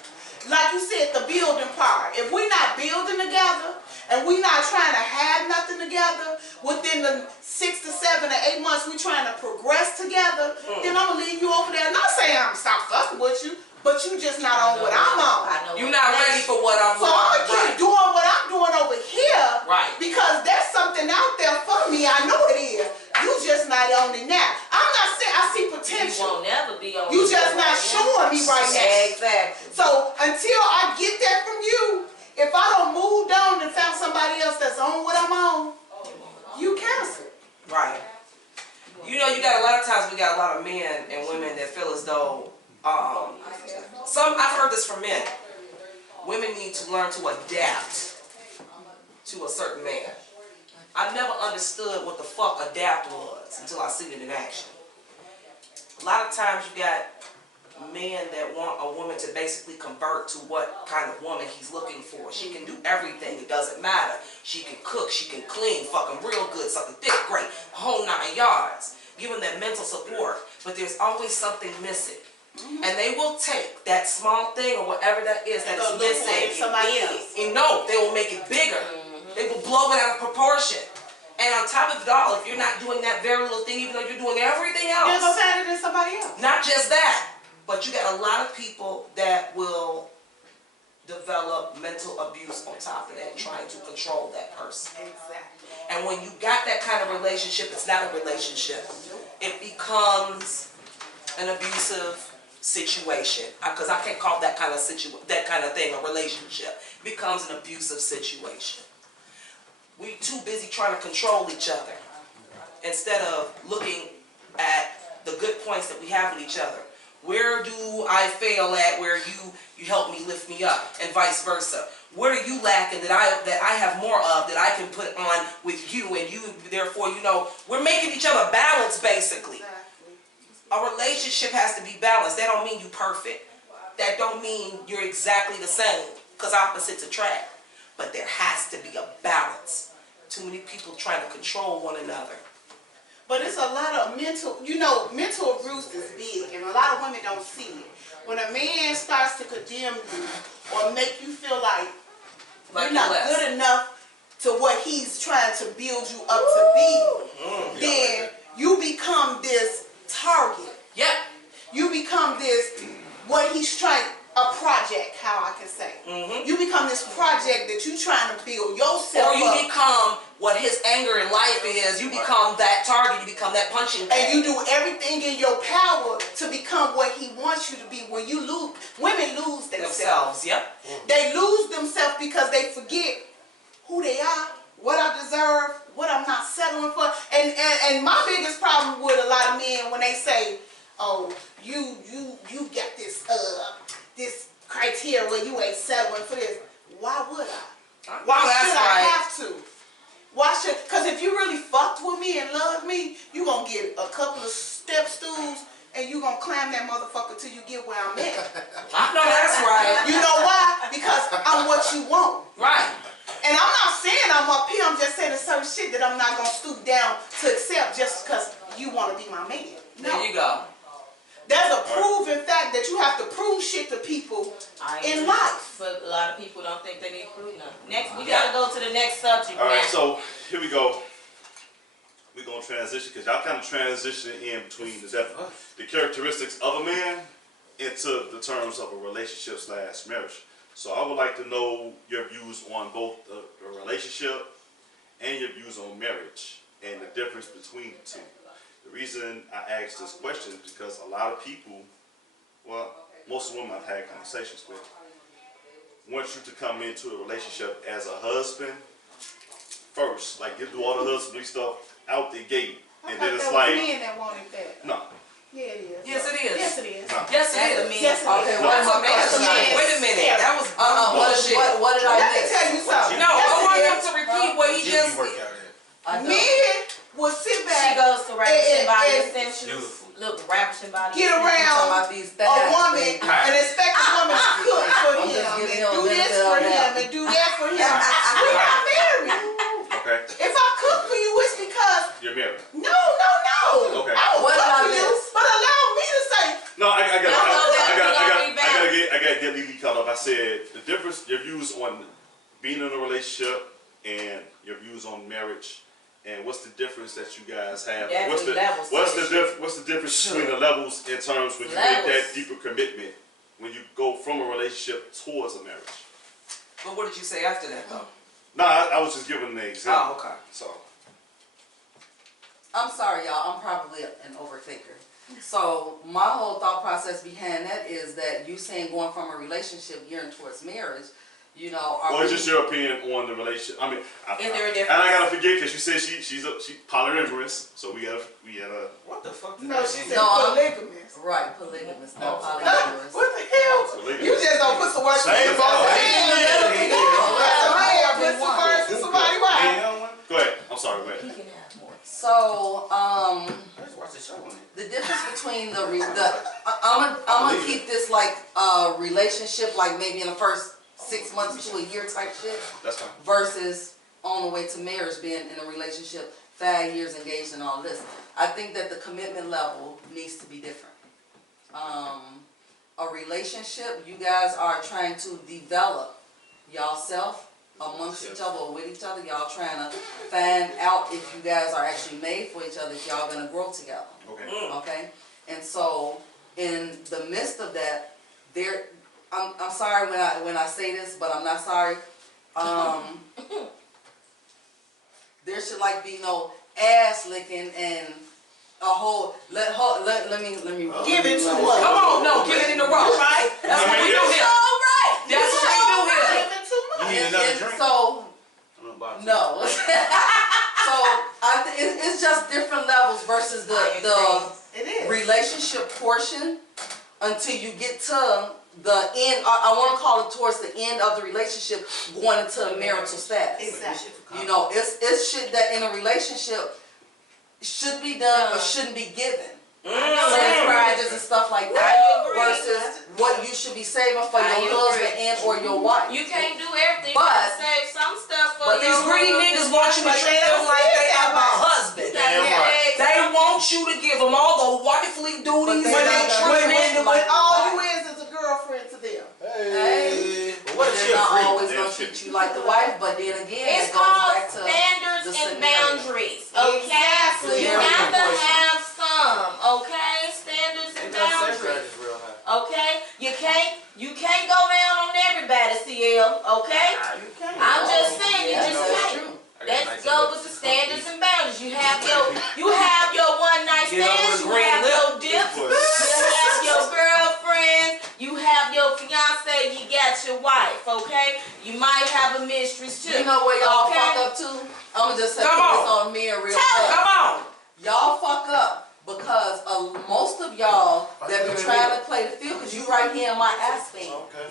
Like you said, the building part. If we're not building together and we're not trying to have nothing together, within the 6 to 7 or 8 months we trying to progress together, then I'm going to leave you over there. Not saying I'm going to stop fucking with you, but you just not on what I'm on. You're not ready for what I'm So doing. I'm going to keep doing what I'm doing over here. Right. Because there's something out there for me. I know it is. You just not on it now. I'm not saying I see You potential. won't never be on. You just not showing me right now. Exactly. So until I get that from you, if I don't move on and found somebody else that's on what I'm on, you cancel. Right. You know, you got a lot of times, we got a lot of men and women that feel as though, I've heard this from men. Women need to learn to adapt to a certain man. I never understood what the fuck adapt was until I seen it in action. A lot of times you got men that want a woman to basically convert to what kind of woman he's looking for. She can do everything, it doesn't matter. She can cook, she can clean, fucking real good, sucking dick great, whole 9 yards. Give them that mental support, but there's always something missing. And they will take that small thing or whatever that is that is missing, and no, they will make it bigger. They will blow it out of proportion. And on top of it all, if you're not doing that very little thing, even though you're doing everything else, You're going to find it in somebody else. not just that, but you got a lot of people that will develop mental abuse on top of that, trying to control that person. Exactly. And when you got that kind of relationship, it's not a relationship. It becomes an abusive situation. Because I can't call that kind of thing a relationship. It becomes an abusive situation. We too busy trying to control each other instead of looking at the good points that we have with each other. Where do I fail at where you help me lift me up, and vice versa? Where are you lacking that I have more of that I can put on with you, and you therefore, you know, we're making each other balanced basically. A relationship has to be balanced. That don't mean you perfect. That don't mean you're exactly the same, because opposites attract. But there has to be a balance. Too many people trying to control one another. But it's a lot of mental, you know, mental abuse is big, and a lot of women don't see it. When a man starts to condemn you or make you feel like you're not good enough to what he's trying to build you up to be, then you become this target. Yep. You become this, what he's trying, a project, how I can say. You become this project that you're trying to build yourself Or you up. become what his anger in life is. You become that target. You become that punching bag. And you do everything in your power to become what he wants you to be. When you lose, women lose themselves. Yep. They lose themselves because they forget who they are, what I deserve, what I'm not settling for. And my biggest problem with a lot of men when they say, oh, you got this this criteria where you ain't settling for this. Why would I? Why should I have to? Why should? Because if you really fucked with me and loved me, you gonna get a couple of step stools and you gonna climb that motherfucker till you get where I'm at. I know that's right. You know why? Because I'm what you want. Right. And I'm not saying I'm up here. I'm just saying there's certain shit that I'm not gonna stoop down to accept just because you want to be my man. No. There you go. There's a proven fact that you have to prove shit to people in life. But a lot of people don't think they need to prove nothing. Next, we gotta go to the next subject. All right, now. so here we go. We're gonna transition because y'all kind of transition in between the characteristics of a man into the terms of a relationship / marriage. So I would like to know your views on both the relationship and your views on marriage and the difference between the two. The reason I asked this question is because a lot of people, well, most of the women I've had conversations with, want you to come into a relationship as a husband first, like get do all the husbandly stuff out the gate, And thought then it's that was like, men that wanted that. no. Yeah, it is. Yes, it is. Yes, it is. No. Yes, it That's a is. man. Yes, it is. Okay, No. what am I That's a missing? man. Wait a minute. That was bullshit. What did I Let me miss? tell you something. No, I want Yes, him to repeat what he Gym just. you work out at. I don't. Men will sit She back, goes to Ravishing Body and- Essentials. Beautiful. Look, Ravishing Body get I'm talking around about these a thighs, woman baby. and expect a woman to cook for I'm him just and giving him a do this benefit for of him that. and do that for him. We're not married. Okay. If I cook for you, it's because You're married. no. Okay. I will What cook did I for you, miss? but allow me to say, No, I No, gotta that's get Lily caught up. I said the difference, your views on being in a relationship and your views on marriage, and what's the difference that you guys have? Definitely levels to What's this the difference between the levels in terms when you make Levels. that deeper commitment when you go from a relationship towards a marriage? But what did you say after that though? No, I was just giving an example. Oh, okay. So I'm sorry, y'all. I'm probably an overthinker. So my whole thought process behind that is that you saying going from a relationship gearing towards marriage, you know, are what is we- just your opinion on the relationship? I mean, Is there a and difference? I gotta forget because you said she's polyamorous, so we gotta What the fuck? Did no, that she mean? said No, I'm- polygamous. right, polygamous, not Oh. polyamorous. What the hell? Polygamous. You just don't put some words Same in thought. Put some words in somebody's mouth. Damn, one. Go ahead. I'm sorry. Go ahead. He can have more. So, Let's watch the show on it. the difference between I'm gonna keep this like a relationship, like maybe in the first 6 months to a year type shit, That's fine. versus on the way to marriage, being in a relationship 5 years engaged in all this. I think that the commitment level needs to be different. A relationship, you guys are trying to develop y'allself amongst each other or with each other. Y'all trying to find out if you guys are actually made for each other, if y'all gonna grow together. Okay. Okay, and so in the midst of that, I'm sorry when I say this, but I'm not sorry. There should like be no ass licking and a whole let me Give it to Come her. on, no, get it in the rough, right? That's what we do here. all right. That's what we do here. Give it to You her. need another drink? So I don't know about you. no. So it's just different levels versus the It is. relationship portion until you get to the end. I want to call it towards the end of the relationship, going into a marital status. Exactly. You know, it's shit that in a relationship should be done or shouldn't be given. Sex marriages and stuff like that I agree. versus what you should be saving for I your husband agree. and or your wife. You can't do everything. But- you gotta save some stuff for But these your greedy husband. niggas want you to treat them like they are my husband. Damn right. They want you to give them all the wifely duties But when they they don't treat treat them like like All you is a girlfriend to them. Hey. But what if she They're a not freak? always They're gonna treat shit. you like the wife, but then again, It's it goes called back to standards the and scenario. boundaries. Okay? Exactly. You have to have some, okay? Standards and Ain't that sex boundaries. charges real high? Okay? You can't go down on everybody, CL, okay? I'm just saying, you Yeah, just that's can't. true. Let's go with the standards and boundaries. You have your one night Get up stands, with a you green have lip. your dips, you have your girlfriend, you have your fiance, you got your wife, okay? You might have a mistress too. You know where y'all okay? fuck up too? I'ma just say Come this on. on me and real Tell quick. Come on. Y'all fuck up because most of y'all that be trying to play the field, cause you right here in my ass thing. Okay.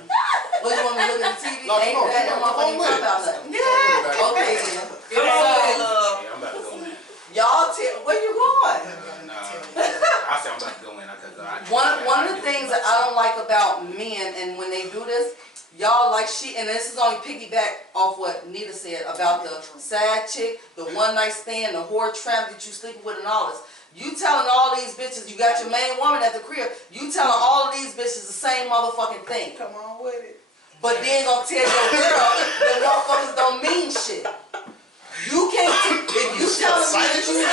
What you want me to look at the TV? No, Ain't come on, that come on, motherfucking come on talk about nothing. Yeah. Okay then. Come on, So, love. Yeah, I'm about to go in. y'all where you going? Nah, I say I'm about to go in because One of the things that I don't like about men, and when they do this, y'all like and this is only piggyback off what Nita said about the side chick, the one night stand, the whore tramp that you sleeping with and all this. You telling all these bitches, you got your main woman at the crib, you telling all of these bitches the same motherfucking thing. Come on with it. But then gonna tell your girl that motherfuckers don't mean shit. You can't, if you telling me that you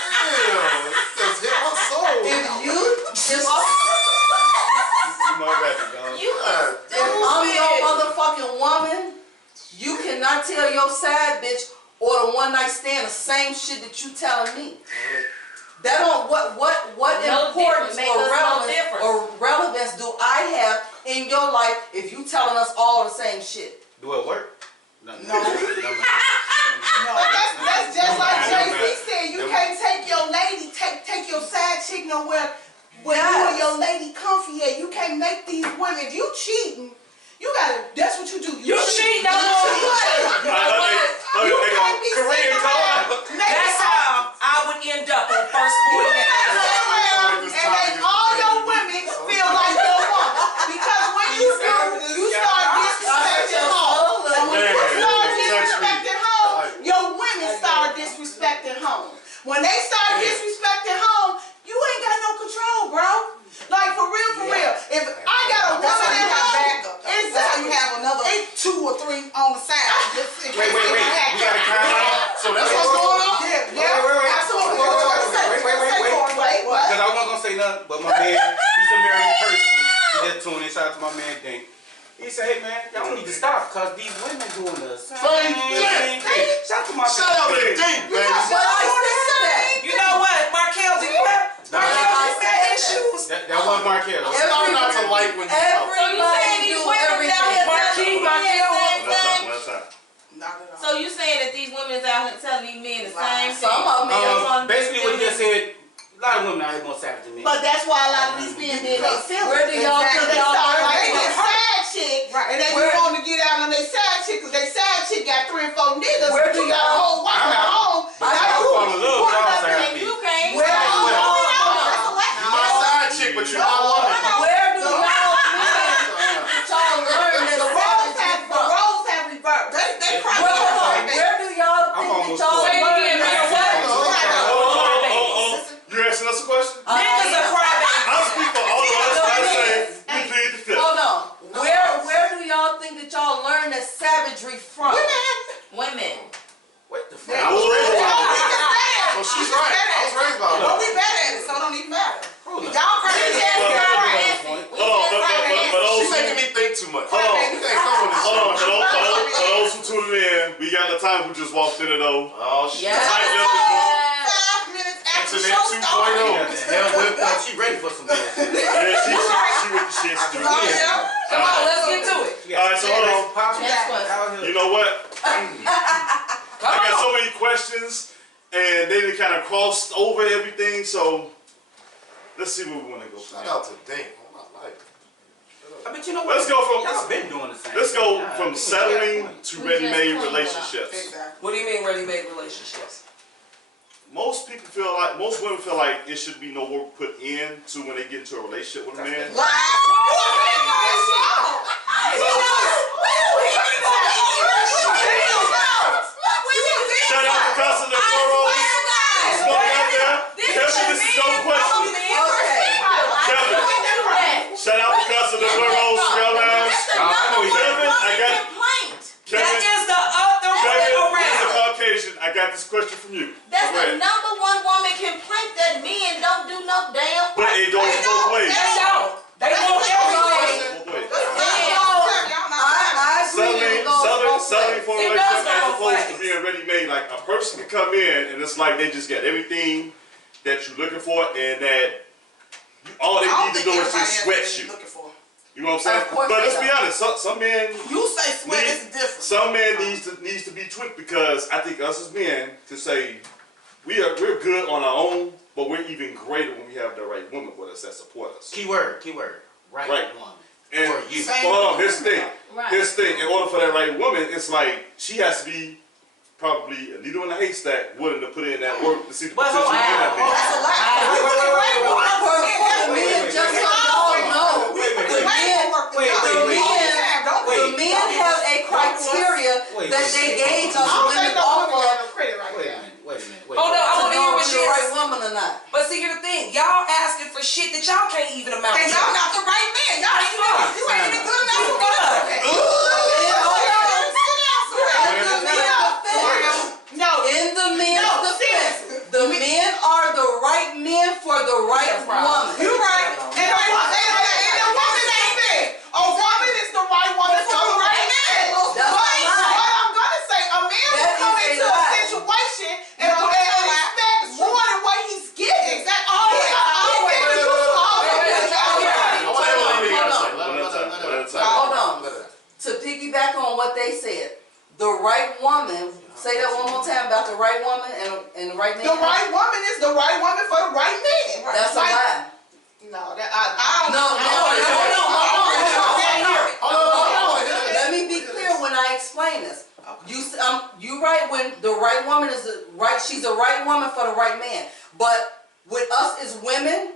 Damn, just hit my soul. if you just You my record, dog. You God, if I'm your motherfucking woman, you cannot tell your side bitch or the one night stand the same shit that you telling me. That don't what No importance difference. Make us no difference. or relevance do I have in your life if you telling us all the same shit? Do it work? No. But that's just like Jay-Z said, you can't take your lady, take your side chick nowhere where you and your lady comfy at. You can't make these women, if you cheating, you gotta, that's what you do. You cheat, no more. You can't be sitting around. That's how I would end up on First You Boy. can't sit around and make all your women feel like your woman. Because when you do, you start disrespecting home. And when you start disrespecting home, your women start disrespecting home. When they start disrespecting home, you ain't got no control, bro. Like for real. If I got a woman at home, exactly. You have another 2 or 3 on the side. Wait. We gotta count out. So that's what's going on? Yeah. Absolutely. Wait. Because I wasn't gonna say nothing, but my man, he's a married person. He just tuned in. Shout out to my man Dink. He said, hey man, y'all need to stop because these women doing the same thing. Shout out to my Shout out to Dink, baby. You know what, Markel, do you have issues? That was Markel. I'm starting not to like when you talk. Everybody do everything. So you saying that these women is out here telling these men the same thing? Some of them Basically what he just said, a lot of women out here more savage than me. But that's why a lot of these men did they feel. Where do y'all Because think they y'all start learn like that? their side chick, and they be wanting to get out on their side chick because their side chick got 3 or 4 niggas. Where but do you got a y'all- whole wife at home. But Now y'all you fall in love with put y'all up side in- chick. You can't. Well, You my side chick, but you my woman. Where do y'all men that y'all learn that the roles have reversed. They cry. Where do y'all think that y'all learn that? You asking us a question? Niggas are crybabies. I'll speak for all of us. I say we plead the fifth. Hold on. Where do y'all think that y'all learn that savagery from? Women. What the fuck? I was raised by a woman. So she's right. I was raised by a But woman. we bad at it, so it don't even matter. We Y'all just crying. We Hold on, just crying. but She's making me think too much. Hold on. You can't come on this Hold on, show. for those who tuned in, we got the time who just walked in it though. Oh, shit. Yeah. Tighten up the book. 5 minutes after the Internet show started. 2.0. Hell with her. She ready for some bullshit. Yeah, she with the shit. She Oh, yeah. Come on, let's get to it. Alright, so hold on. Next one. You know what? I got so many questions, and they kind of crossed over everything. So let's see where we want to go. Shout out to Dink. Oh, my life. But you know what? Let's go from Y'all been doing the same. let's go Yeah, from I think settling we to We ready-made just relationships. Exactly. What do you mean ready-made relationships? Most women feel like it should be no work put into when they get into a relationship with a man. Shout out to Casa de Burros. Smoke out there. Kevin, this is your question. Kevin, shout out to Casa de Burros. Kevin, I got That Kevin. is the other way Kevin, as a around. Caucasian, I got this question from you. That's Go the ahead. number one woman complaint that men don't do no damn But it goes both ways. They don't. They want everything. Both ways. Selling for a It relationship does as go opposed to both being ready-made. Like a person can come in and it's like they just get everything that you're looking for, and that all they need to do is just sweat you. You know what I'm saying? Of course But they let's be don't. honest. Some men, You say sweat is different. some men needs to be tweaked, because I think us as men to say we're good on our own, but we're even greater when we have the right woman with us that support us. Keyword. Right woman. And For you. hold on, here's the thing. Right. Here's the thing. In order for that right woman, it's like she has to be probably a needle in a haystack, willing to put in that work to see the But potential hold in that bitch. That's a lot. The men, just so y'all know, the men have a criteria that they gauge us women off of Wait a minute. Hold on, I to want to hear know what if she you're the right is. woman or not. But see, here's the thing. Y'all asking for shit that y'all can't even amount to. And y'all not the right man. Y'all ain't even, you ain't even good enough for In the men's defense, the men are the right men for the right woman. You're right. And a woman ain't fair. A woman is the right woman for the right man. But what I'm gonna say, a man will come into a situation and expect more than what he's getting. Hold on. To piggyback on what they said, the right woman. Say that one more time about the right woman and the right man. The right woman is the right woman for the right man. That's a lie. No, that I don't. Let me be clear when I explain this. You right when the right woman is she's the right woman for the right man. But with us as women,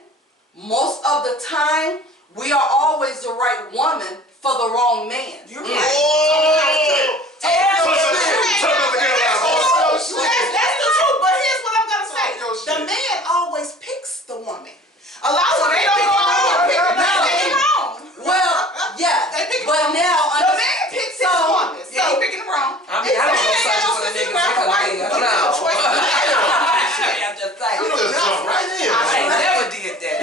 most of the time we are always the right woman for the wrong man. You're right. That's the truth. But here's what I'm gonna say: the man always picks the woman. A lot of women don't go pick the man. Well, yeah, but now the man picks his woman. So he picking the wrong. I mean, I don't know such for the niggas. I don't know. I'm just saying. I ain't never did that.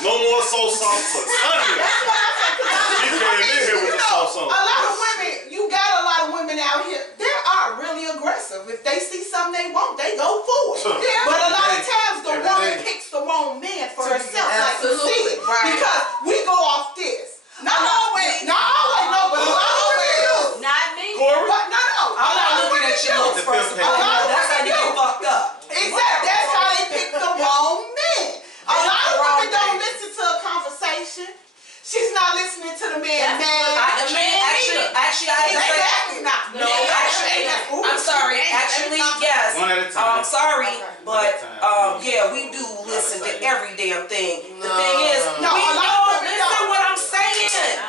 No more soul songs for Sunday. She came in here with the soul song. A lot of women, you got a lot of women out here. They are really aggressive. If they see something they want, they go for it. Yeah. But a lot of times the woman picks the wrong man for herself, like you see it. Right. Because we go off this. Not always. Not always, no, but a lot of women do. Not me. Corey? But no. I'm not looking at you first of all. That's how you get fucked up. Exactly. That's how they pick the wrong man. A lot of women don't listen to a conversation. She's not listening to the man. Actually, I exactly not. No, actually, I'm sorry. Actually, yes. One at a time. I'm sorry, but yeah, we do listen to every damn thing. The thing is, we don't listen what I'm saying.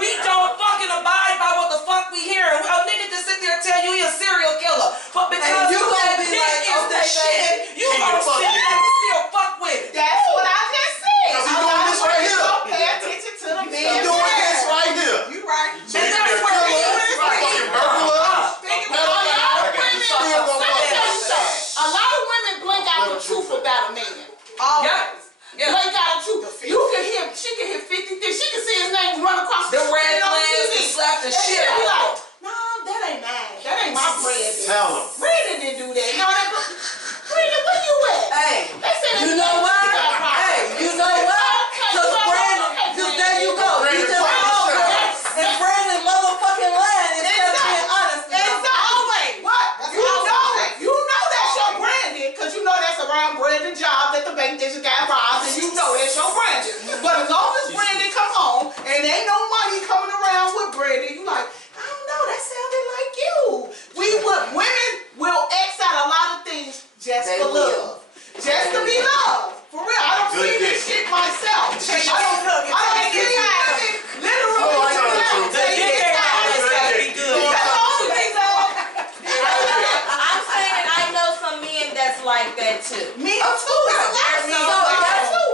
We don't fucking abide by what the fuck we hear. A nigga just sit there and tell you he's a serial killer, but because you that gonna be dick like, is the shit, you gonna sit there and still fuck with it. That's what I just said. Cause he doing this right here. Don't pay attention to the man. He doing this right here. You right. So he can kill us, fucking burglar us, A lot of women blank out the truth about a man. Always. Yeah. Blank out the truth. You can hear, she can hear 50 things. She can see his name run across The red screen on flags TV. and slap the And shit she'll be out like, of him. no, that ain't mine. That ain't my bread. Tell him. Brandon didn't do that. No, that. Brandon, where you at? Hey, They said you know what? Hey, you know what? Cause Brandon, cause there you go. You just told her. And Brandon motherfucking lying instead of being honest. Always. What? You know that's your Brandon, cause you know that's around Brandon's job that the bank district got robbed, and you know that's your Brandon. But as long as Brandon come home and ain't no money coming around with Brandon, you like, I don't know, that sounded like you. Women will X out a lot of things just for love. Just to be loved. For real. I don't see this shit myself. I don't see women literally The dick ain't always gotta be good. I'm saying I know some men that's like that too. Me too.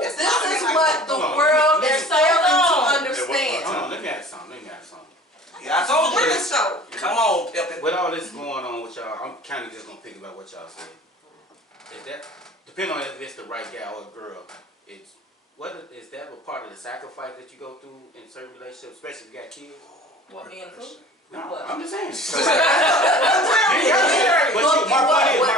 This is what the world is failing to understand. Hold on, let me ask something. Yeah, I told you this. Come on, Pippin. With all this going on with y'all, I'm kind of just gonna pick about what y'all said. Is that depending on if it's the right guy or girl? Is that a part of the sacrifice that you go through in certain relationships, especially if you got kids? What, me and Pooh? No, I'm just saying. My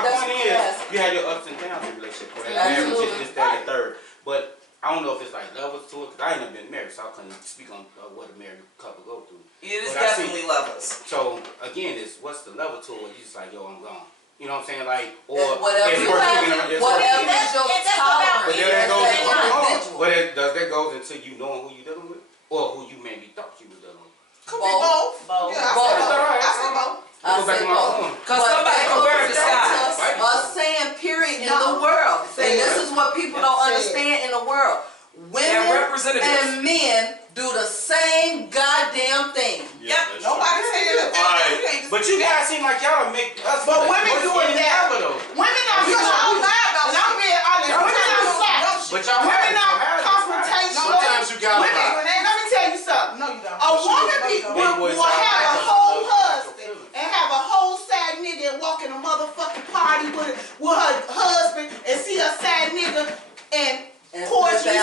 point is, you have your ups and downs in relationships. Marriage, this, that, and third. But I don't know if it's like levels to it, because I ain't never been married, so I couldn't speak on what a married couple go through. It is definitely levels. So again, what's the level to it? You just like, yo, I'm gone. You know what I'm saying? Like, or whatever it's you worth have, thinking of- whatever is your tolerance. But then that goes as an individual. but does that goes into you knowing who you dealing with, or who you maybe thought you were dealing with? Could be both. Both. Yeah, Both. I said both. I Go back say to my both. phone. Cause somebody can wear the sky. A saying period in the world. And this is what people don't understand in the world. Women and men do the same goddamn thing. Yep. Nobody saying that. Alright, but you guys seem like y'all make us. But women doing that. Women are and I'm being honest. Women are slack. But y'all Women are confrontational. Sometimes you gotta Women, lie. let me tell you something. No, you don't. A woman will have a whole husband and have a whole sad nigga and walk in a motherfucking party with her husband and see a sad nigga and cordially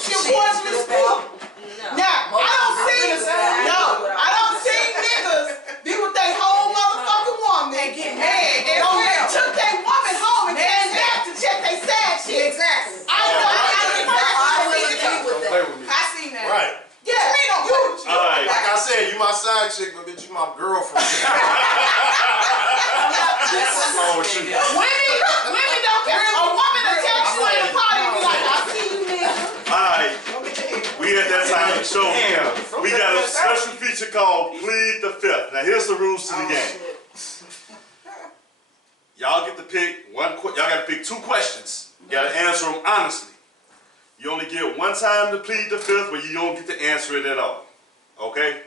she'll cordially speak. Now, I don't see niggas be with their whole motherfucking woman and get mad and they took their woman home and came back to check their sad shit. Exactly. I will agree with that. I seen that. Right. Yeah, Alright. Like I said, said you my side chick, but bitch, you my girlfriend. What's wrong with you? Women don't care. A woman will text you in the party and be like, I see you, nigga. Alright, we at that time of the show. Damn. We got a special feature called Plead the Fifth. Now here's the rules to the game. Y'all get to pick y'all got to pick 2 questions. You got to answer them honestly. You only get one time to plead the fifth, but you don't get to answer it at all. Okay?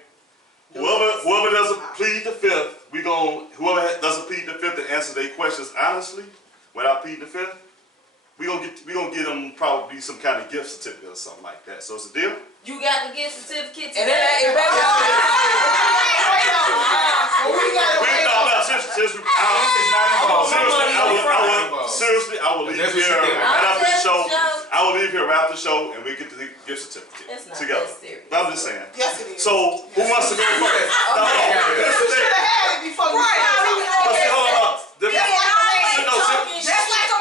Whoever doesn't plead the fifth, whoever doesn't plead the fifth and answer their questions honestly, without pleading the fifth, we gonna get them probably some kind of gift certificate or something like that. So it's a deal. You got the gift certificate And today. then Seriously, I will leave here right after the show. I will leave here right after the show, and we get the gift certificate It's not together. that serious. I'm just saying. Yes, it is. So who wants to go first? You should have had it before you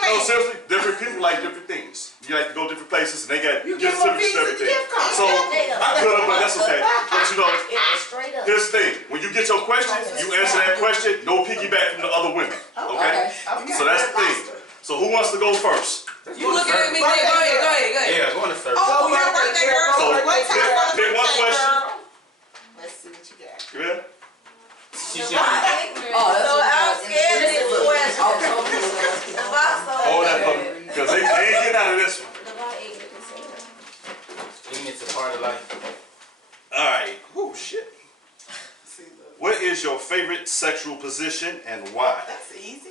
No, seriously, different people like different things. You like to go different places, and they got You gift give them a certificates and piece of everything. gift card. So I could have, but that's okay. But you know, It was straight up. here's the thing: when you get your question, you answer that question. No piggyback from the other women. Okay? So that's the thing. So who wants to go first? you looking at me, go ahead. Yeah, going to service. Oh, your birthday girl. So What time for the pick one birthday question. girl? Let's see what you got. You ready? She's So I'm scared of this question. Hold that for me, because they ain't getting out of this one. It's a part of life. All right. Oh shit. What is your favorite sexual position and why? That's easy.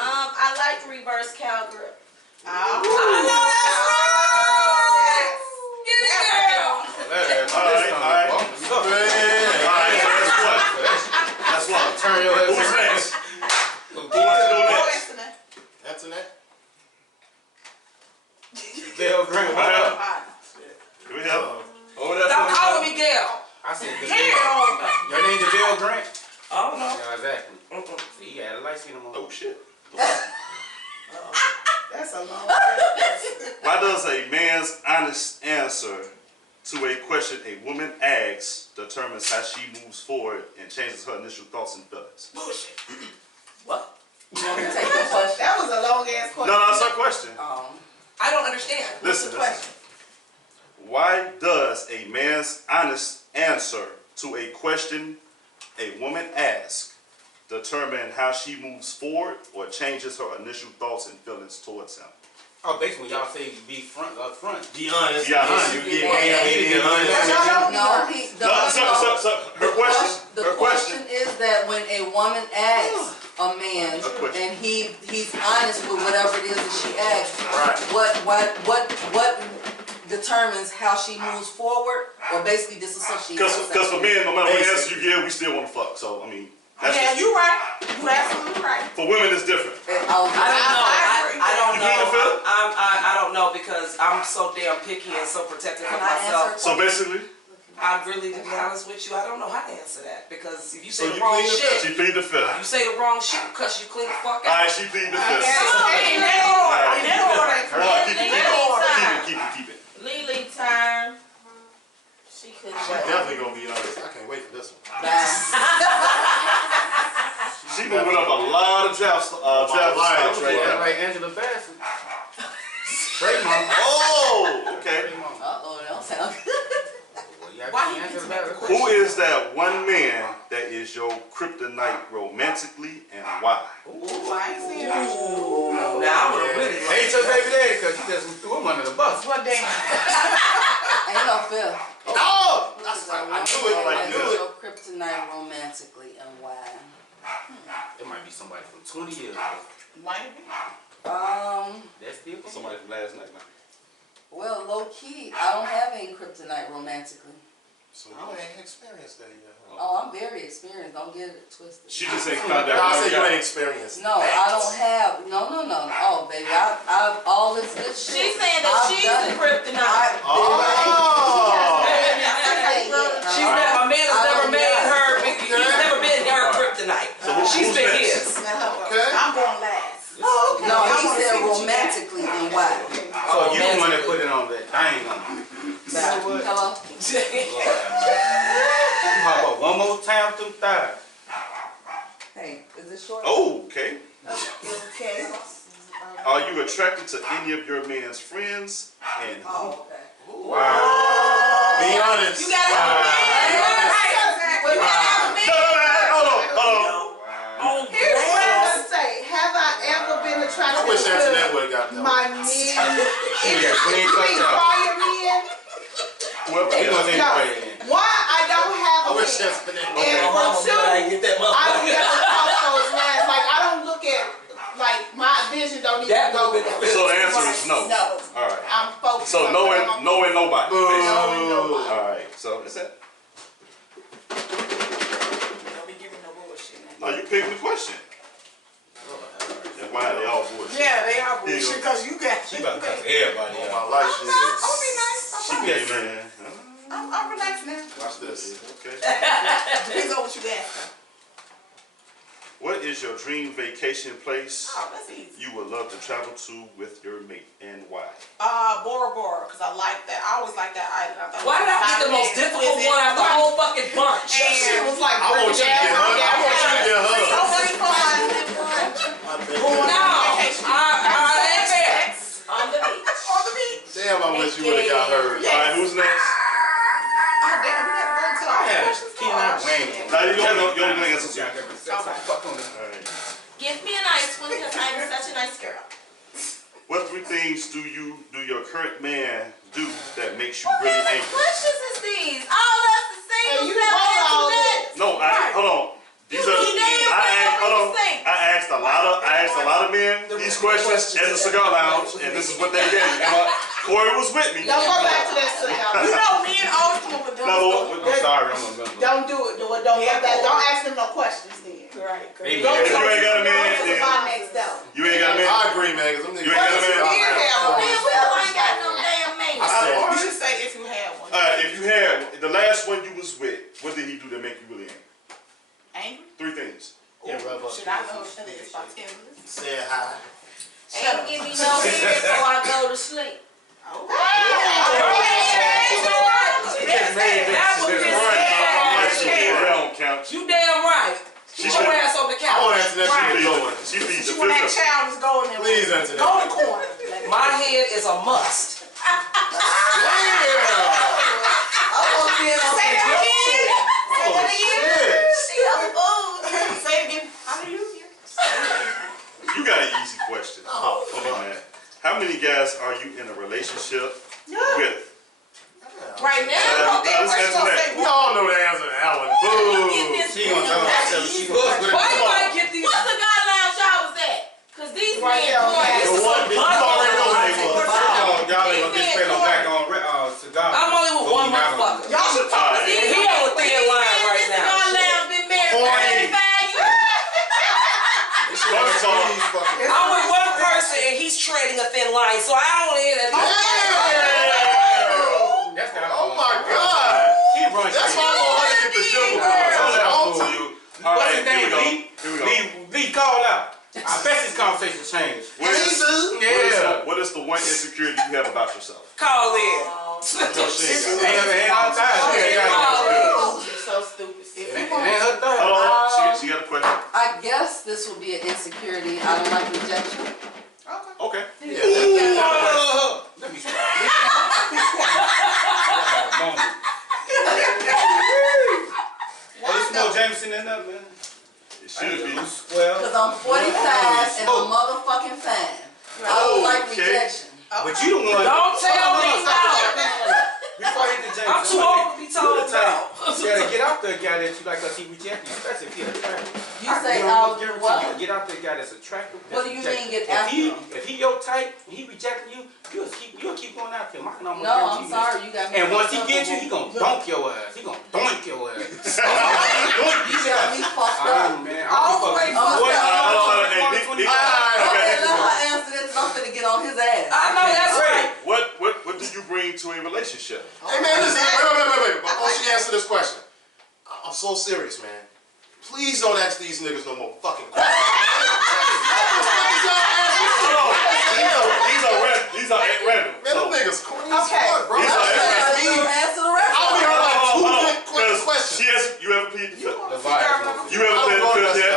I like reverse cowgirl. I know that's right. Get it, girl. All right. That's one. Turn your head. Who's next? Who wants to go next? That's an that. Dale Grant. Here we go. Stop calling me Gail. I said Dale. Your name is Dale Grant? Oh no. Yeah, exactly. See, you had a light skin on. Oh shit. That's a long Why does a man's honest answer to a question a woman asks determines how she moves forward and changes her initial thoughts and feelings? bullshit. What? You want me to take the question? That was a long ass question. No, that's our question. I don't understand. What's Listen, the question? Why does a man's honest answer to a question a woman asks determine how she moves forward or changes her initial thoughts and feelings towards him? Oh, basically, when y'all say be up front. Be honest. Be honest. You get be honest. So, her question. The Her question question. is that when a woman asks a man and he's honest with whatever it is that she asks, what determines how she moves forward or basically disassociates herself? Because for men, no matter what answer you give, we still want to fuck. So I mean, that's Yeah, just, you right. You absolutely right. for women it's different. I don't know. I don't You plead the know. fifth? I don't know because I'm so damn picky and so protective of Can I myself. answer? So basically, I really, to be honest with you, I don't know how to answer that because if you so say you the wrong plead the fifth. She shit, plead the fifth. you say the wrong shit, cuss you clean the fuck All out. right, she plead the fifth. In that order. In that order. Keep it. Lily time. She couldn't She's definitely gonna be honest. I can't wait for this one. She moving up a lot of draft spots right now. Like Angela Bassett. Trademark. Oh, okay. Uh-oh, that don't sound good. Why you answer that? Who is that one man that is your kryptonite romantically and why? Ooh, I ain't seen Now I would have really Hate your baby daddy because you just threw him under the bus. What damn? Ain't no feel. Oh! I knew it. I knew it. Your kryptonite romantically and why? It might be somebody from 20 years ago. Might be. That's still Somebody from last night now. Well, low key, I don't have any kryptonite romantically. So you ain't experienced that yet. Oh, I'm very experienced. Don't get it twisted. She just ain't found I said you out. ain't experienced. No, I don't have. No. Oh, baby, I've all this good shit. She's saying that I've she's done the it. kryptonite. She's never, my man has never made her, he's never been her kryptonite. She's been his. Okay. I'm going last. No, he said romantically and why. So you the one that put it on that thing on you. Nah, what? Hello? How about one more time with them thighs? Hey, is this short? Oh, okay. Okay. Are you attracted to any of your man's friends? And who? Oh, okay. Be honest. You gotta have a man. You gotta have a man. Hold on. Here's what I'm gonna say. Have I ever been attracted I wish Antoinette to would have got that. my men? Yeah, clean cut Prior job. men? Whoever. We gonna take No. it. One, I don't have I a wish man. Antoinette. And for two, I don't never cross those lines. Like, I don't look at, like, my vision don't even That go would've been there. So the answer is no. No. All right. I'm focused So on no what and I'm- no and nobody. Boo. basically. nobody. All right. So it's that. Don't be giving no bullshit. No, you picking the question. That's why they all bullshit. Yeah, they are Here you bullshit go. because you got She about to cut everybody Oh, out. my life shit I'm is. be nice. She came in. I'm relaxed now. Watch this. Okay. Please know what you got. What is your dream vacation place Oh, that's easy. you would love to travel to with your mate and why? Bora Bora, because I like that. I always like that island. I thought Why did I get the most difficult one out of the whole fucking bunch? She was like, I want you to get hugged. I want you to get hugged. So much fun. No, I ain't fair. On the beach. On the beach. Damn, I wish you would have got heard. All right, who's next? Oh, damn, we gotta go into I our had questions. Keanu Wayne. Now you don't answer to. Fuck on this. All right. Give me a nice one because I'm such a nice girl. What 3 things do your current man do that makes you What really kind of angry? questions is these? All us the singles you that know all answer that. No, hold on. These You are. be damn well what you think. I asked a lot of men these questions at the cigar lounge, and this is what they gave me. Corey was with me. Don't go back to that cigar. You know, men always come up with dumb No, stuff. I'm sorry, I'm a member. Don't do it. Don't go back. Don't ask them no questions then. Right, Maybe. Go If you ain't got a man, to then my next door. you ain't got a man. I agree, man. Cause them niggas. You ain't got a man? Man, Will ain't got no damn man. I said, Or you should say if you had one. If you had the last one you was with, what did he do that make you really angry? Angry? 3 things. Yeah, rub up. Should I know if it's about 10 minutes? Said hi. Ain't give me no head before I go to sleep. Oh. That was just That don't count. You damn right. Get your ass on the I want couch. Antoinette to be going. She feeds the When that filter. child is going there. Please, Antoinette. Go in the corner. My head is a must. Say that again. Say that again. She a fool. Say it again. How do you hear? You got an easy question. Oh, Okay, man. How many guys are you in a relationship with? Right now, Let's answer that. We all know the answer to that one. Boo. She gonna tell herself she was with Why it. you might get these? What's the guy lounge y'all was at? Cause these Right men there on corny. The one that you already know what they was. Y'all ain't gonna get straight on back on cigar. I'm only with one motherfucker. y'all should talk to Alright. these. He on a thin line right This now. cigar lounge been married for Corny. 35 years. I'm with one person and he's treading a thin line, so I don't want to hear that. That's not Oh my God. He runs That's why I'm gonna get the jumbo. Don't let him fool you. All What's right, his name? here we go. Lee, call out. I bet this conversation changed. What is the one insecurity you have about yourself? Call in. Ain't our time. She ain't got it. You're so stupid. It ain't her thing. Hold on, she got a question. I guess this would be an insecurity. I don't like rejection. Okay. Let me Hey, you know Jameson in there, man? It should be. Well, Because I'm 45 and I'm motherfucking fine. I don't like rejection. but you the one. Don't tell me no. Before you hit the Jameson, I'm too old to be told no. You gotta get out there, guy that you like, cause he reject you, especially if he attractive. You say, what? Get out there, guy that's attractive. What do you mean get If after he, him? if he your type, he rejecting you, you'll keep going after him. I can almost No, I'm guarantee you sorry. this. You got me. And once he fucked gets you, up. he gonna dunk your ass. He gonna doink your ass. You got me fucked up. Man, All the way from- Hey, Okay, let her answer this. I'm finna get on his ass. I know that's right. What do you bring to a relationship? Hey man, listen, wait. Before she answer this question, I'm so serious, man. Please don't ask these niggas no more fucking questions. These are at random. Man, them So, niggas corny Okay. as fuck, bro. These are That's at like You me. answer the rest. I only heard like two hold on. good quick questions. She has, you ever plead the fifth? The vibe. You ever I plead don't the go to fifth that. yet?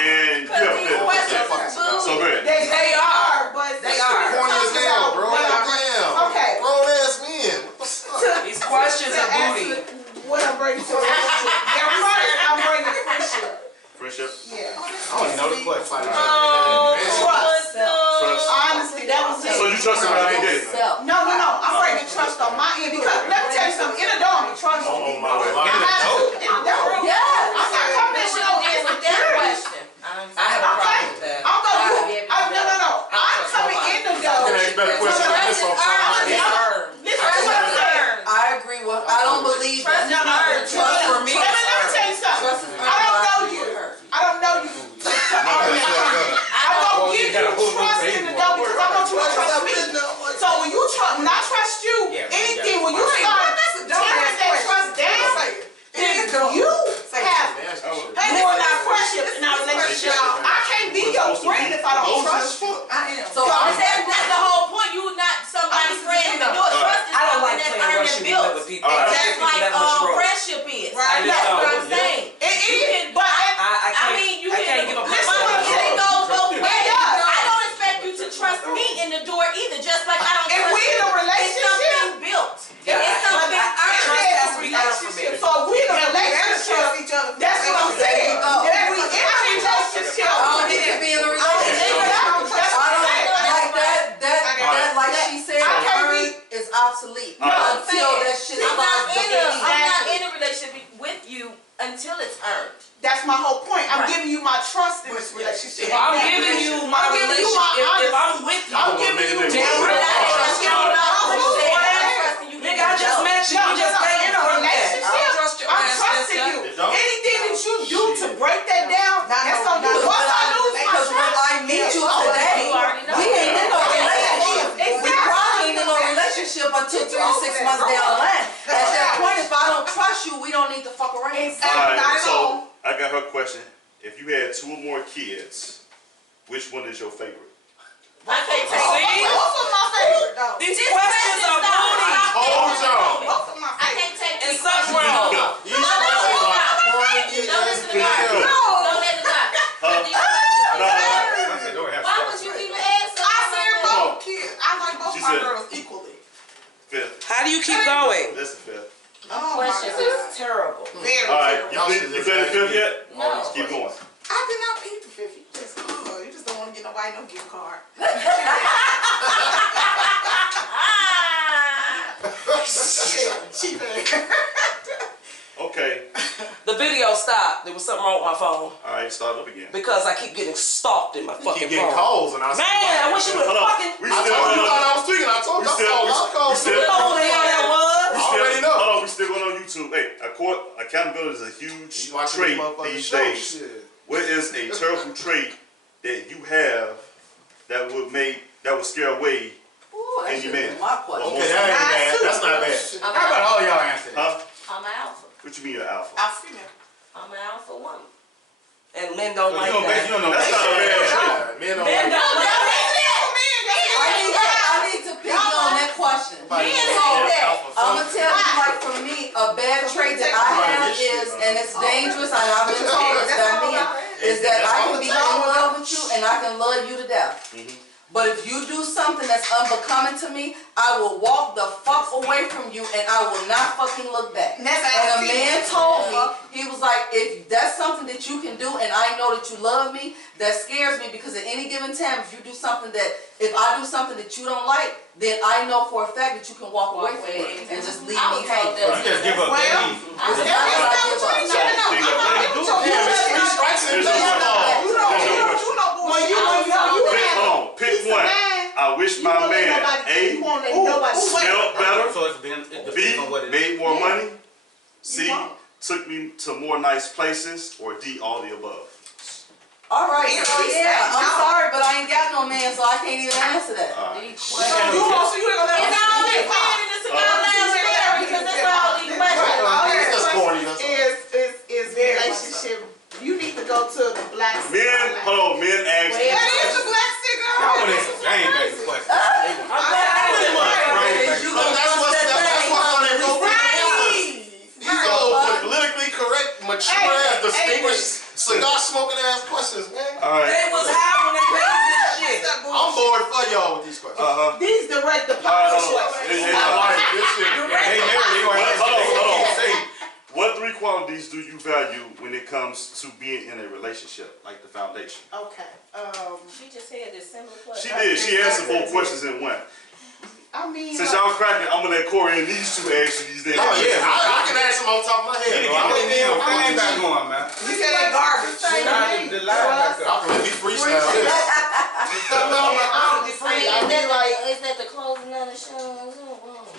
And you ever plead the questions fifth. is So go ahead. They are, but They are. Corny as hell, bro. Damn. Okay. Grown ass men. What the fuck? These questions To are booty. answer what I'm bringing to the yeah, first I'm bringing friendship. Friendship? Yeah. I don't know the question. Trust. Trust. Honestly, that was it. So you trust him out here? Self. No. I'm bringing trust on my end because let me tell you something. In the door, I'm trust you. On my way. I have to. In the door. Yes. I'm not coming What to you no did with that question? I have a problem with that. I'm going no. I'm coming in the door. Can I ask better questions than this on Listen, that's what I'm saying. I agree with, I don't believe that. Trust is earned. Trust for me. Let me tell you something. Trust is earned. I don't know you. I don't know you. I won't give you trust in the door because I want you to trust me. So when I trust you, anything, when you start tearing that trust down, then you have more not friendship in our relationship. I can't be your friend if I don't trust you. So I'm saying That's the whole point. You not somebody's friend to do it. Trust is I don't like something that's playing earned Russian and roulette built. with people. All right. I don't Just give people like that much rope. friendship is. Right. That's what I'm Yeah. saying. It You is, can, but I mean, you I can. can't give a Listen, person a it rope. goes both ways. does. I don't expect you to trust me in the door either. Just like I don't if trust we in a It's relationship, something built. Yeah, It's something trust earned. has to be earned for me. so if we in a relationship, that's what I'm saying. There you go. If we in a relationship, I don't need to be in a relationship. that's what I'm saying. Like she said, I can't earned is obsolete No, I'm until that shit I'm not starts in a, depleting. I'm not in a relationship with you until it's earned. That's my whole point. I'm Right. giving you my trust in this relationship. If I'm giving you my I'm giving you relationship, my if I'm with you, I'm giving you Damn my right. trust. nigga, I just met you. You just came in a from that. relationship. I don't trust your I'm ass. trusting you. It don't? Anything that you do to break that down, that's on you. Once I lose my Because when trust, I meet you today, You already know. we ain't in no relationship. Exactly. We probably ain't in no relationship until 3 to 6 months down the line. At that point, if I don't trust you, we don't need to fuck around. All not right, at all. so I got her question. If you had 2 or more kids, which one is your favorite? I can't take See? Both of my favorite though. These This questions are booty. Told y'all. Both of my I favorite. can't take And these something questions. wrong. These questions are corny Don't as listen to God. hell. Don't let it die. These questions- No. Why would you even answer? I said both kids. I like both She my said- girls equally. Fifth. How do you keep going? That's the fifth. Oh my Questions God. is terrible. Very All right, terrible. you played the fifth yet? No. Let's keep going. I did not pay for 50. You just don't want to get nobody no gift card. Cheap ass. Okay. The video stopped. There was something wrong with my phone All right, start up again. because I keep getting stalked in my Keep fucking getting phone. calls and I said, Man, I wish you would Hold on. fucking. We I still told you on- thought I was tweaking. I told you. I saw a lot of calls. we You know who the hell that was? We still, already know. Hold on, we still going on YouTube. Hey, accountability is a huge You watching trait these motherfuckers these show days. shit. What is a terrible trait that you have that would scare away? Ooh, that And you should be man. my question. Okay, that ain't bad. That's not bad. How about all y'all answer that? Huh? I'm an alpha. What you mean you're alpha? I've seen it. I'm an alpha woman. And Lynn don't like You that. don't know That's not a bad trait. Yeah, men don't Men like don't like that. I need to pick on that question. So, I'm gonna tell you, like for me, a bad trait that I have is, and it's dangerous, and I've been told this by men, is that I can be in love with you and I can love you to death. But if you do something that's unbecoming to me, I will walk the fuck away from you and I will not fucking look back. And a man told me, he was like, if that's something that you can do and I know that you love me, that scares me because at any given time, if you do something that, if I do something that you don't like, then I know for a fact that you can walk away from me and just leave me hanging. You just give up that easy. It's not that I give up. Pick one. I wish my man A, smelled better, So it depends B, on what it is. made more money, C, took me to more nice places, or D, all the above. All right, so yeah, I'm sorry, but I ain't got no man, so I can't even answer that. It's all they playing in the cigar lounge there because that's all these questions. That's corny. That's all. Is relationship. You need to go to the black Men, hold on, men ask. That is the black cigar. I want to explain back and cigar smoking ass questions, man. All right. They was high when they paid this shit. I'm bored for y'all with these questions. These direct All right, deposit hold on. questions. Hey, I like this shit. Hey, Mary, they gonna have Hold on. say. What 3 qualities do you value when it comes to being in a relationship, like the foundation? Okay. She just had this similar She question. did. She answered both questions in one. I mean, Since y'all cracking, I'm gonna let Corey and these 2 answer these damn Oh, questions. yeah, I can answer them on top of my head. Get Bro. I that don't need damn no thing back fucking on, man. You said garbage. The live back I up. can let me freestyle this. Is that the closing of the show?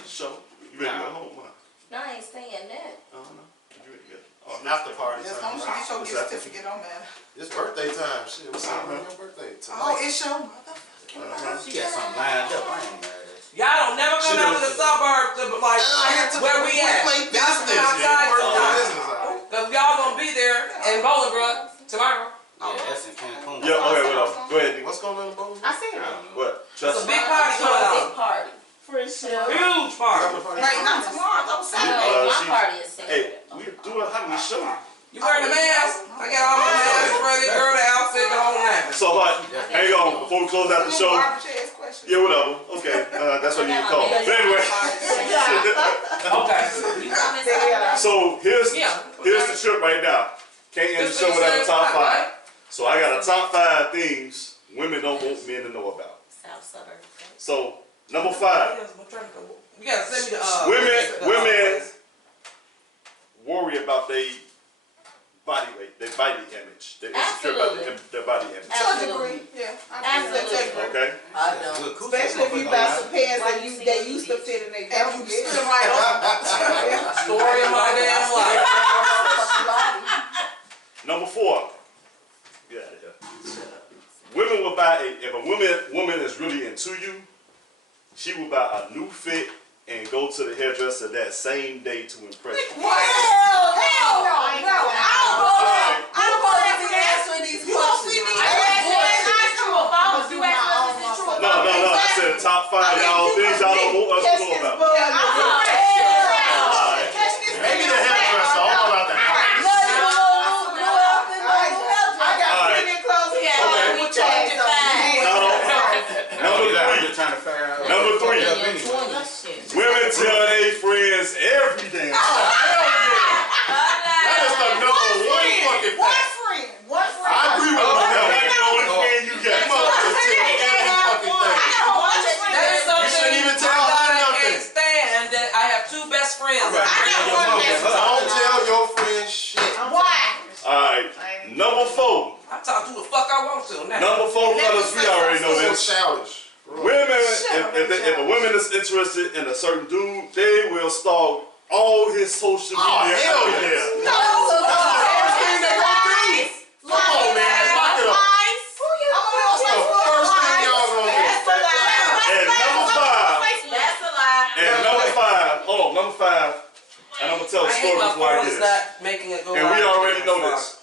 Show. You ready to go home, huh? No, I ain't saying that. I don't know. You ready to go? Oh, It's after party As time. long as you get your gift certificate on that. It's birthday time. Shit, what's up, man? Your birthday Oh, tonight. it's your motherfucking She got something lined up. I ain't mad at that. Y'all don't never come out to the suburbs to like where we at. Y'all come outside tonight. Cause y'all gonna be there in Bolingbrook tomorrow. Yeah, that's in Cancun. Yeah, okay, what else? Go ahead, What's going on in the bowl? I said it. What? It's Trust a me. big party going on. Big party. Friendship. Huge party. Right, not tomorrow, though, Saturday. No, my she- party is Hey, Saturday. we doing how we show. You wearing the mask? I got all my masks ready, girl, the outfit, the whole nine. So, but hang on before we close out the show. Garbage ass question. Yeah, whatever. Okay, that's what you get called. But anyway, Okay. so here's Yeah. the trip right now. Can't end the show without a top 5. So I got a top 5 things women don't want men to know about. South suburbs. So number 5, You gotta send me the women worry about their body weight, their body image. They're insecure about their body image. To a degree, yeah. I agree with that. Okay. I don't. Especially if you buy some pants that they used to fit in their And you belt. stood right up. story of my damn life. Number 4. Get out of here. Women will buy if a woman is really into you, she will buy a new fit and go to the hairdresser that same day to impress you. Hell no. I don't go there for that. answering these You don't see questions. me. No, I said top 5 y'all things y'all don't want us to know about. Maybe the hairdresser. I don't know about the house. I got plenty of clothes. Okay. We changed it fine. Number 3. Women tell their friends every damn time. That is the number 1 fucking fact. What friend? I agree with you. That's the only friend you got. You motherfuckers tell every fucking thing. That is something shouldn't even tell I her gotta nothing. understand that I have 2 best friends. Don't tell your friends shit. Why? Alright, number 4. I talk to who the fuck I want to now. Number 4, fellas, we already know So this. childish. Women, if a woman is interested in a certain dude, they will stalk all his social media. Oh, hell yeah. First thing they gonna do. Come on, man. Lock it up. That's the first thing y'all gonna do. And number 5, That's a lie. and number 5, hold on, number 5, and I'm gonna tell a I hate story my before I phone get is this. not making it go And we out. already know this.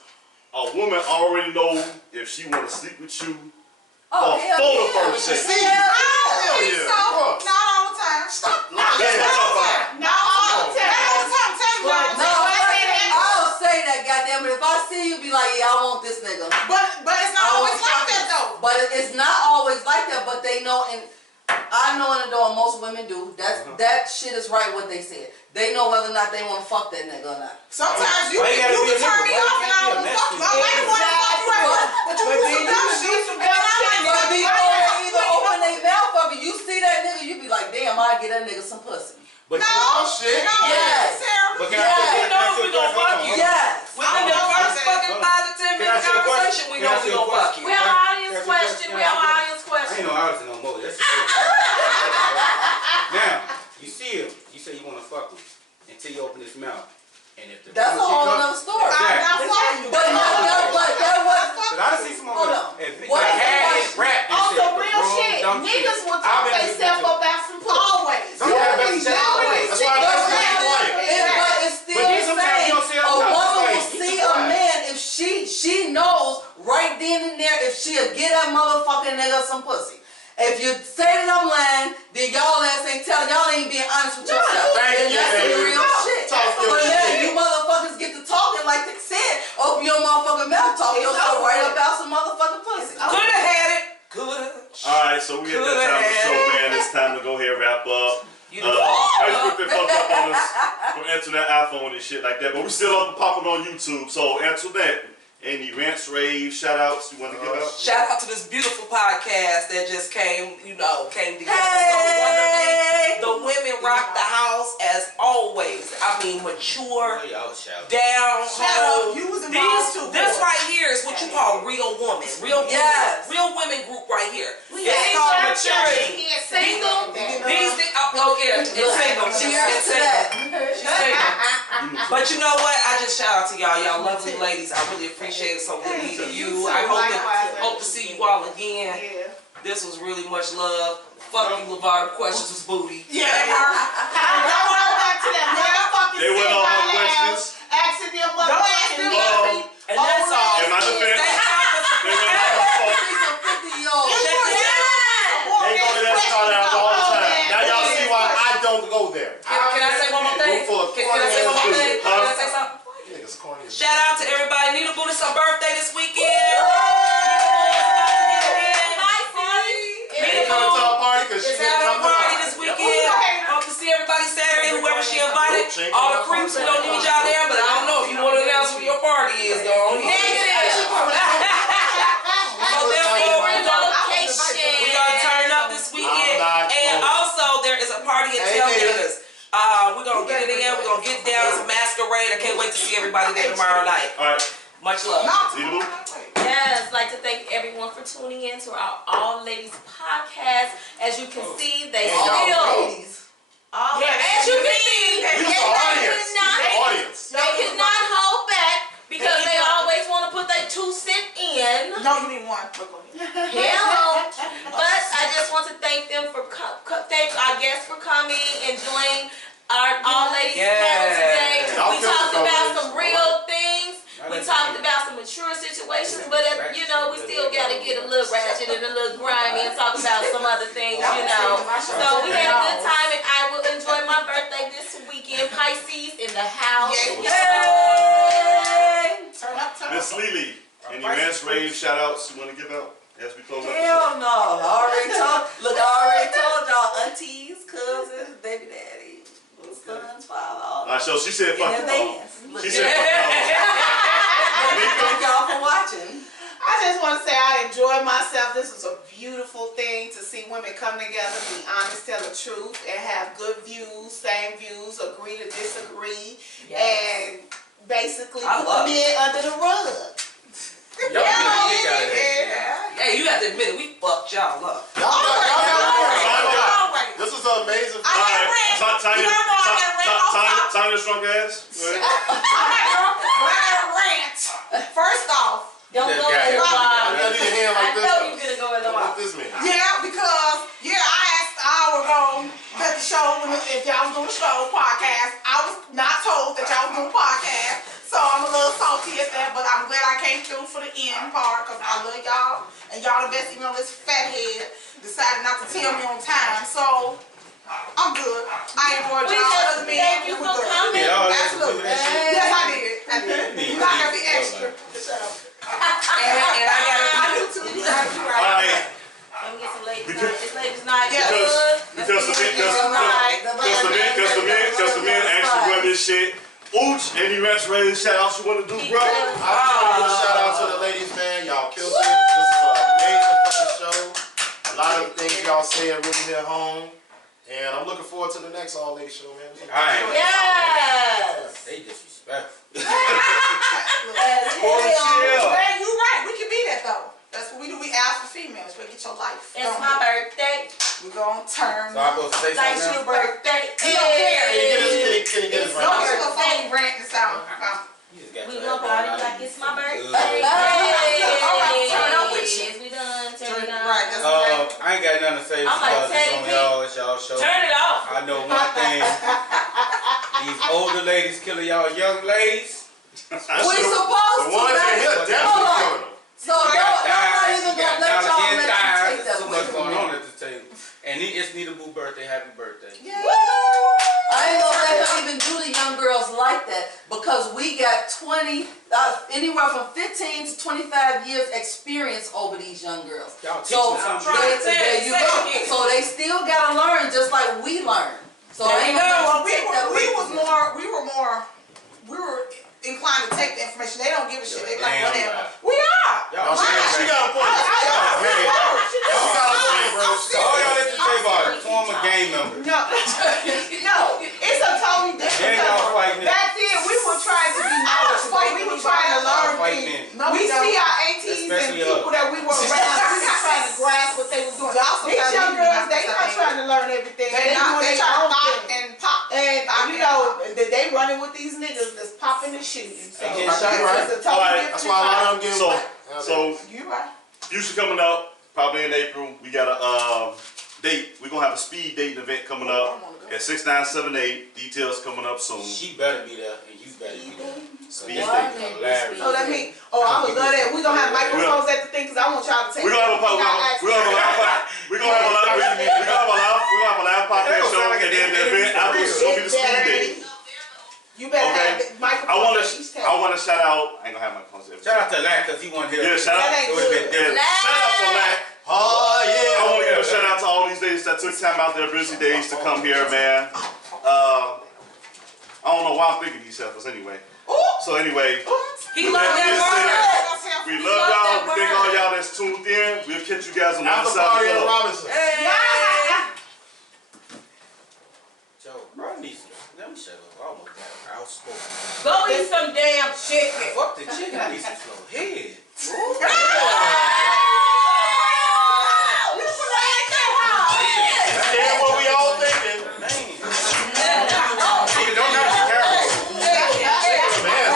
A woman already know if she wanna sleep with you before the first date. See? Hell yeah. Fuck. Not all the time. Stop lying. That's my top 5. Not all the time. Not all the time. Tell you No, what. I'll say that, goddamn it. If I see you, be like, yeah, I want this nigga. But it's not always like that though. But it's not always like that. But they know, and I know in the door, most women do. That shit is right what they said. They know whether or not they want to fuck that nigga or not. Sometimes you Why you can gotta be a turn nigga? me Why off you and I can't don't be a fuck you. nasty I might want to fuck you right. But you do some dumb shit. And I'm like, But before they either open their mouth up and you see that nigga, you be like, damn, I get that nigga some pussy. But Oh, shit. Yes. But can I Yes. We know if we gonna fuck you. Yes. Within the first fucking 5 to 10 minute conversation, we know we gonna fuck you. We have an audience question. We have an audience I question. ain't no hours no more. That's now, you see him. You say you want to fuck him until you open his mouth. And if the That's a bullshit whole comes- nother story. Exactly. But that was. But I see some Hold on. What like is the had question? his rap and On said some the real wrong shit, dumb niggas will I've talk been themselves listening to- about some always. Some guys better say Always. That's why I But got to be quiet. it's still But then sometimes saying you don't see a a woman lot. will Like, see he's a quiet. man if she knows right then and there if she'll get that motherfucking nigga some pussy. If you say that I'm lying, then y'all ass ain't telling, y'all ain't being honest with yourself. Thank And you, that's the baby. real shit. Talk your But then shit. you motherfuckers get to talking like they said, open your motherfucking mouth, talk into that iPhone and shit like that. But we still up and popping on YouTube. So answer that. Any rants, raves, shout outs you want to give out? Shout out to this beautiful podcast that just came together Hey! so wonderfully. The women rock the house as always. I mean, mature, down home. You was involved too. This right here is what you call real woman. Real women group right here. It's called maturity. Single. These things, okay, it's single. Cheers to that. She's single. But you know what? I just shout out to y'all. Y'all lovely ladies. I really appreciate it. So good meeting you. I hope to see you all again. Yeah. This was really much love. Fuck you, LeVar. The questions was booty. Yeah, they were. Don't go back to that motherfucking They went all my questions. Asking them what questions. And that's all. In my defense, they went all my fault. They go to that start out all the time. Now y'all see why I don't go there. Can I say one more thing? Can I say one more thing? Can I say something? Niggas corny as Shout out to everybody. Nita Booty's her birthday this weekend. They coming to our party because she It's didn't having come a to party mine. this weekend. Hope to see everybody Saturday, whoever she invited. All the creeps, we don't need y'all there, but I don't know if you want to announce who your party is, though. So therefore, we're gonna turn up this weekend. And also, there is a party at Tailgaters. We're gonna get it in. We're gonna get down. It's a masquerade. I can't wait to see everybody there tomorrow night. All right. Much love. Yes, like to thank everyone for tuning in to our All Ladies podcast. As you can see, they still. All as you can see, We they the audience. cannot. They cannot hold back because they always want to put their 2 cents in. No, you need one. Hell, but I just want to thank them for thank our guests for coming and joining our All Ladies panel today. We talked about some real things. We talked about some mature situations, but we still got to get a little ratchet and a little grimy and talk about some other things, So we had a good time, and I will enjoy my birthday this weekend. Pisces in the house. Yay! Turn up. Miss Lily, any rants, raves, shout outs you want to give out as we close up? Hell no. I already told y'all, aunties, cousins, baby daddy, little sons, father, all All right, so she said fuck in you. advance. She said fuck Thank y'all for watching. I just want to say I enjoyed myself. This was a beautiful thing to see women come together, be honest, tell the truth, and have good views, same views, agree to disagree, and basically put the men under the rug. Hey, you have to admit it. We fucked y'all up. This is an amazing. Tanya's drunk ass. First off, Don't go in the bar. I'm gonna do your hand like this. I know you're gonna go in the bar. What this mean? yeah, because I asked the hour ago at the show if y'all was doing a show podcast. I was not told that y'all was doing a podcast, so I'm a little salty at that. But I'm glad I came through for the end part because I love y'all and y'all invested me on this fat head. Decided not to tell me on time, so I'm good. I enjoyed y'all. Thank you for coming. Absolutely. Yes, I did. You gotta be extra. And I got I do too. All right. Let me get some ladies night. It's ladies night. Because the men actually run this shit. Ooch, any rants, raves, shout outs you want to do, bro? I just want to shout out to the ladies, man. Y'all killed it. This is an amazing fucking show. A lot of things y'all say really hit home. And I'm looking forward to the next All Ladies show, man. Yes. They disrespectful. Man, you right. We can be that though. That's what we do. We ask for females. We get your life. It's my birthday. We're gonna turn. So I'm supposed to say Thanks something your now? birthday. You don't care. Can you get us Don't right? get the phone rant this out. You just got We your gonna ass party out. like it's my birthday. All right, turn up with you. We done. Turn it Right, on. that's right. I ain't got nothing to say I'm like because it's Teddy on P. y'all. It's y'all show. Turn it off. I know one thing. These older ladies killing y'all young ladies. We supposed The to, ones in right? here definitely killing them. So nobody even gonna let y'all let you take There's that so much away going from on me. at the table. And it's Nita Boo birthday. Happy birthday. I ain't gonna let her even do the young girls like that because we got anywhere from 15 to 25 years experience over these young girls. Y'all So teaching something. there you go. So they still gotta learn just like we learn. So I ain't Well, gonna take that away from you. we were inclined to take the information. They don't give a shit. They like Damn whatever. right. We are. Y'all She got a point. She got a point, bro. all y'all let the table are former gang members. No, it's a totally different. Then y'all fighting it. Back then, we were trying to be knowledgeable. We were trying to learn things. We see our aunties and Especially people that we were around. We were trying to grasp what they were doing. These young girls, they not trying to learn everything. They trying to knock and pop. And you know, they running with these niggas that's popping and shooting. So They getting it's shot, a totally Alright, That's different why a lot vibe. of them get So You right. Future coming up, probably in April. We got a date. We're gonna have a speed dating event coming up at 6978. Details coming up soon. She better be there, and you better be there. Speed What? dating. Hilarious. So that means, I would love that. We gonna have microphones at the thing because I want y'all to take. We're gonna have a live podcast show, and then the event afterwards is gonna be the speed date. You better Okay. have the microphone. I wanna shout out. I ain't gonna have my phones there. Shout out to Lack because he wasn't here. Yeah, shout out. That ain't It would've been good. different. Shout out to Lack. Oh, yeah. I want to give a shout out to all these ladies that took time out their busy days to come here, man. I don't know why I'm thinking these heifers anyway. So anyway, He loved that word. we love y'all. We thank all y'all that's tuned in. We'll catch you guys on the other After side party of in the club. Robinson. Joe, bro, I need some. Let me shut up. I almost got outspoken. Go eat some damn chicken. Fuck the chicken. I need some slow head. Yeah, what we all thinking. Man. Nigga, don't have the camera. Man,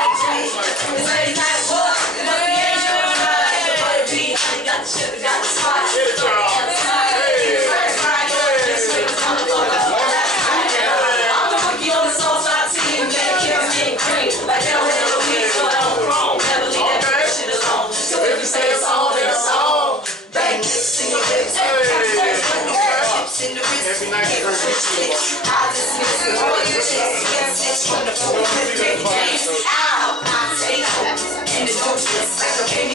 get it, y'all. Every night you heard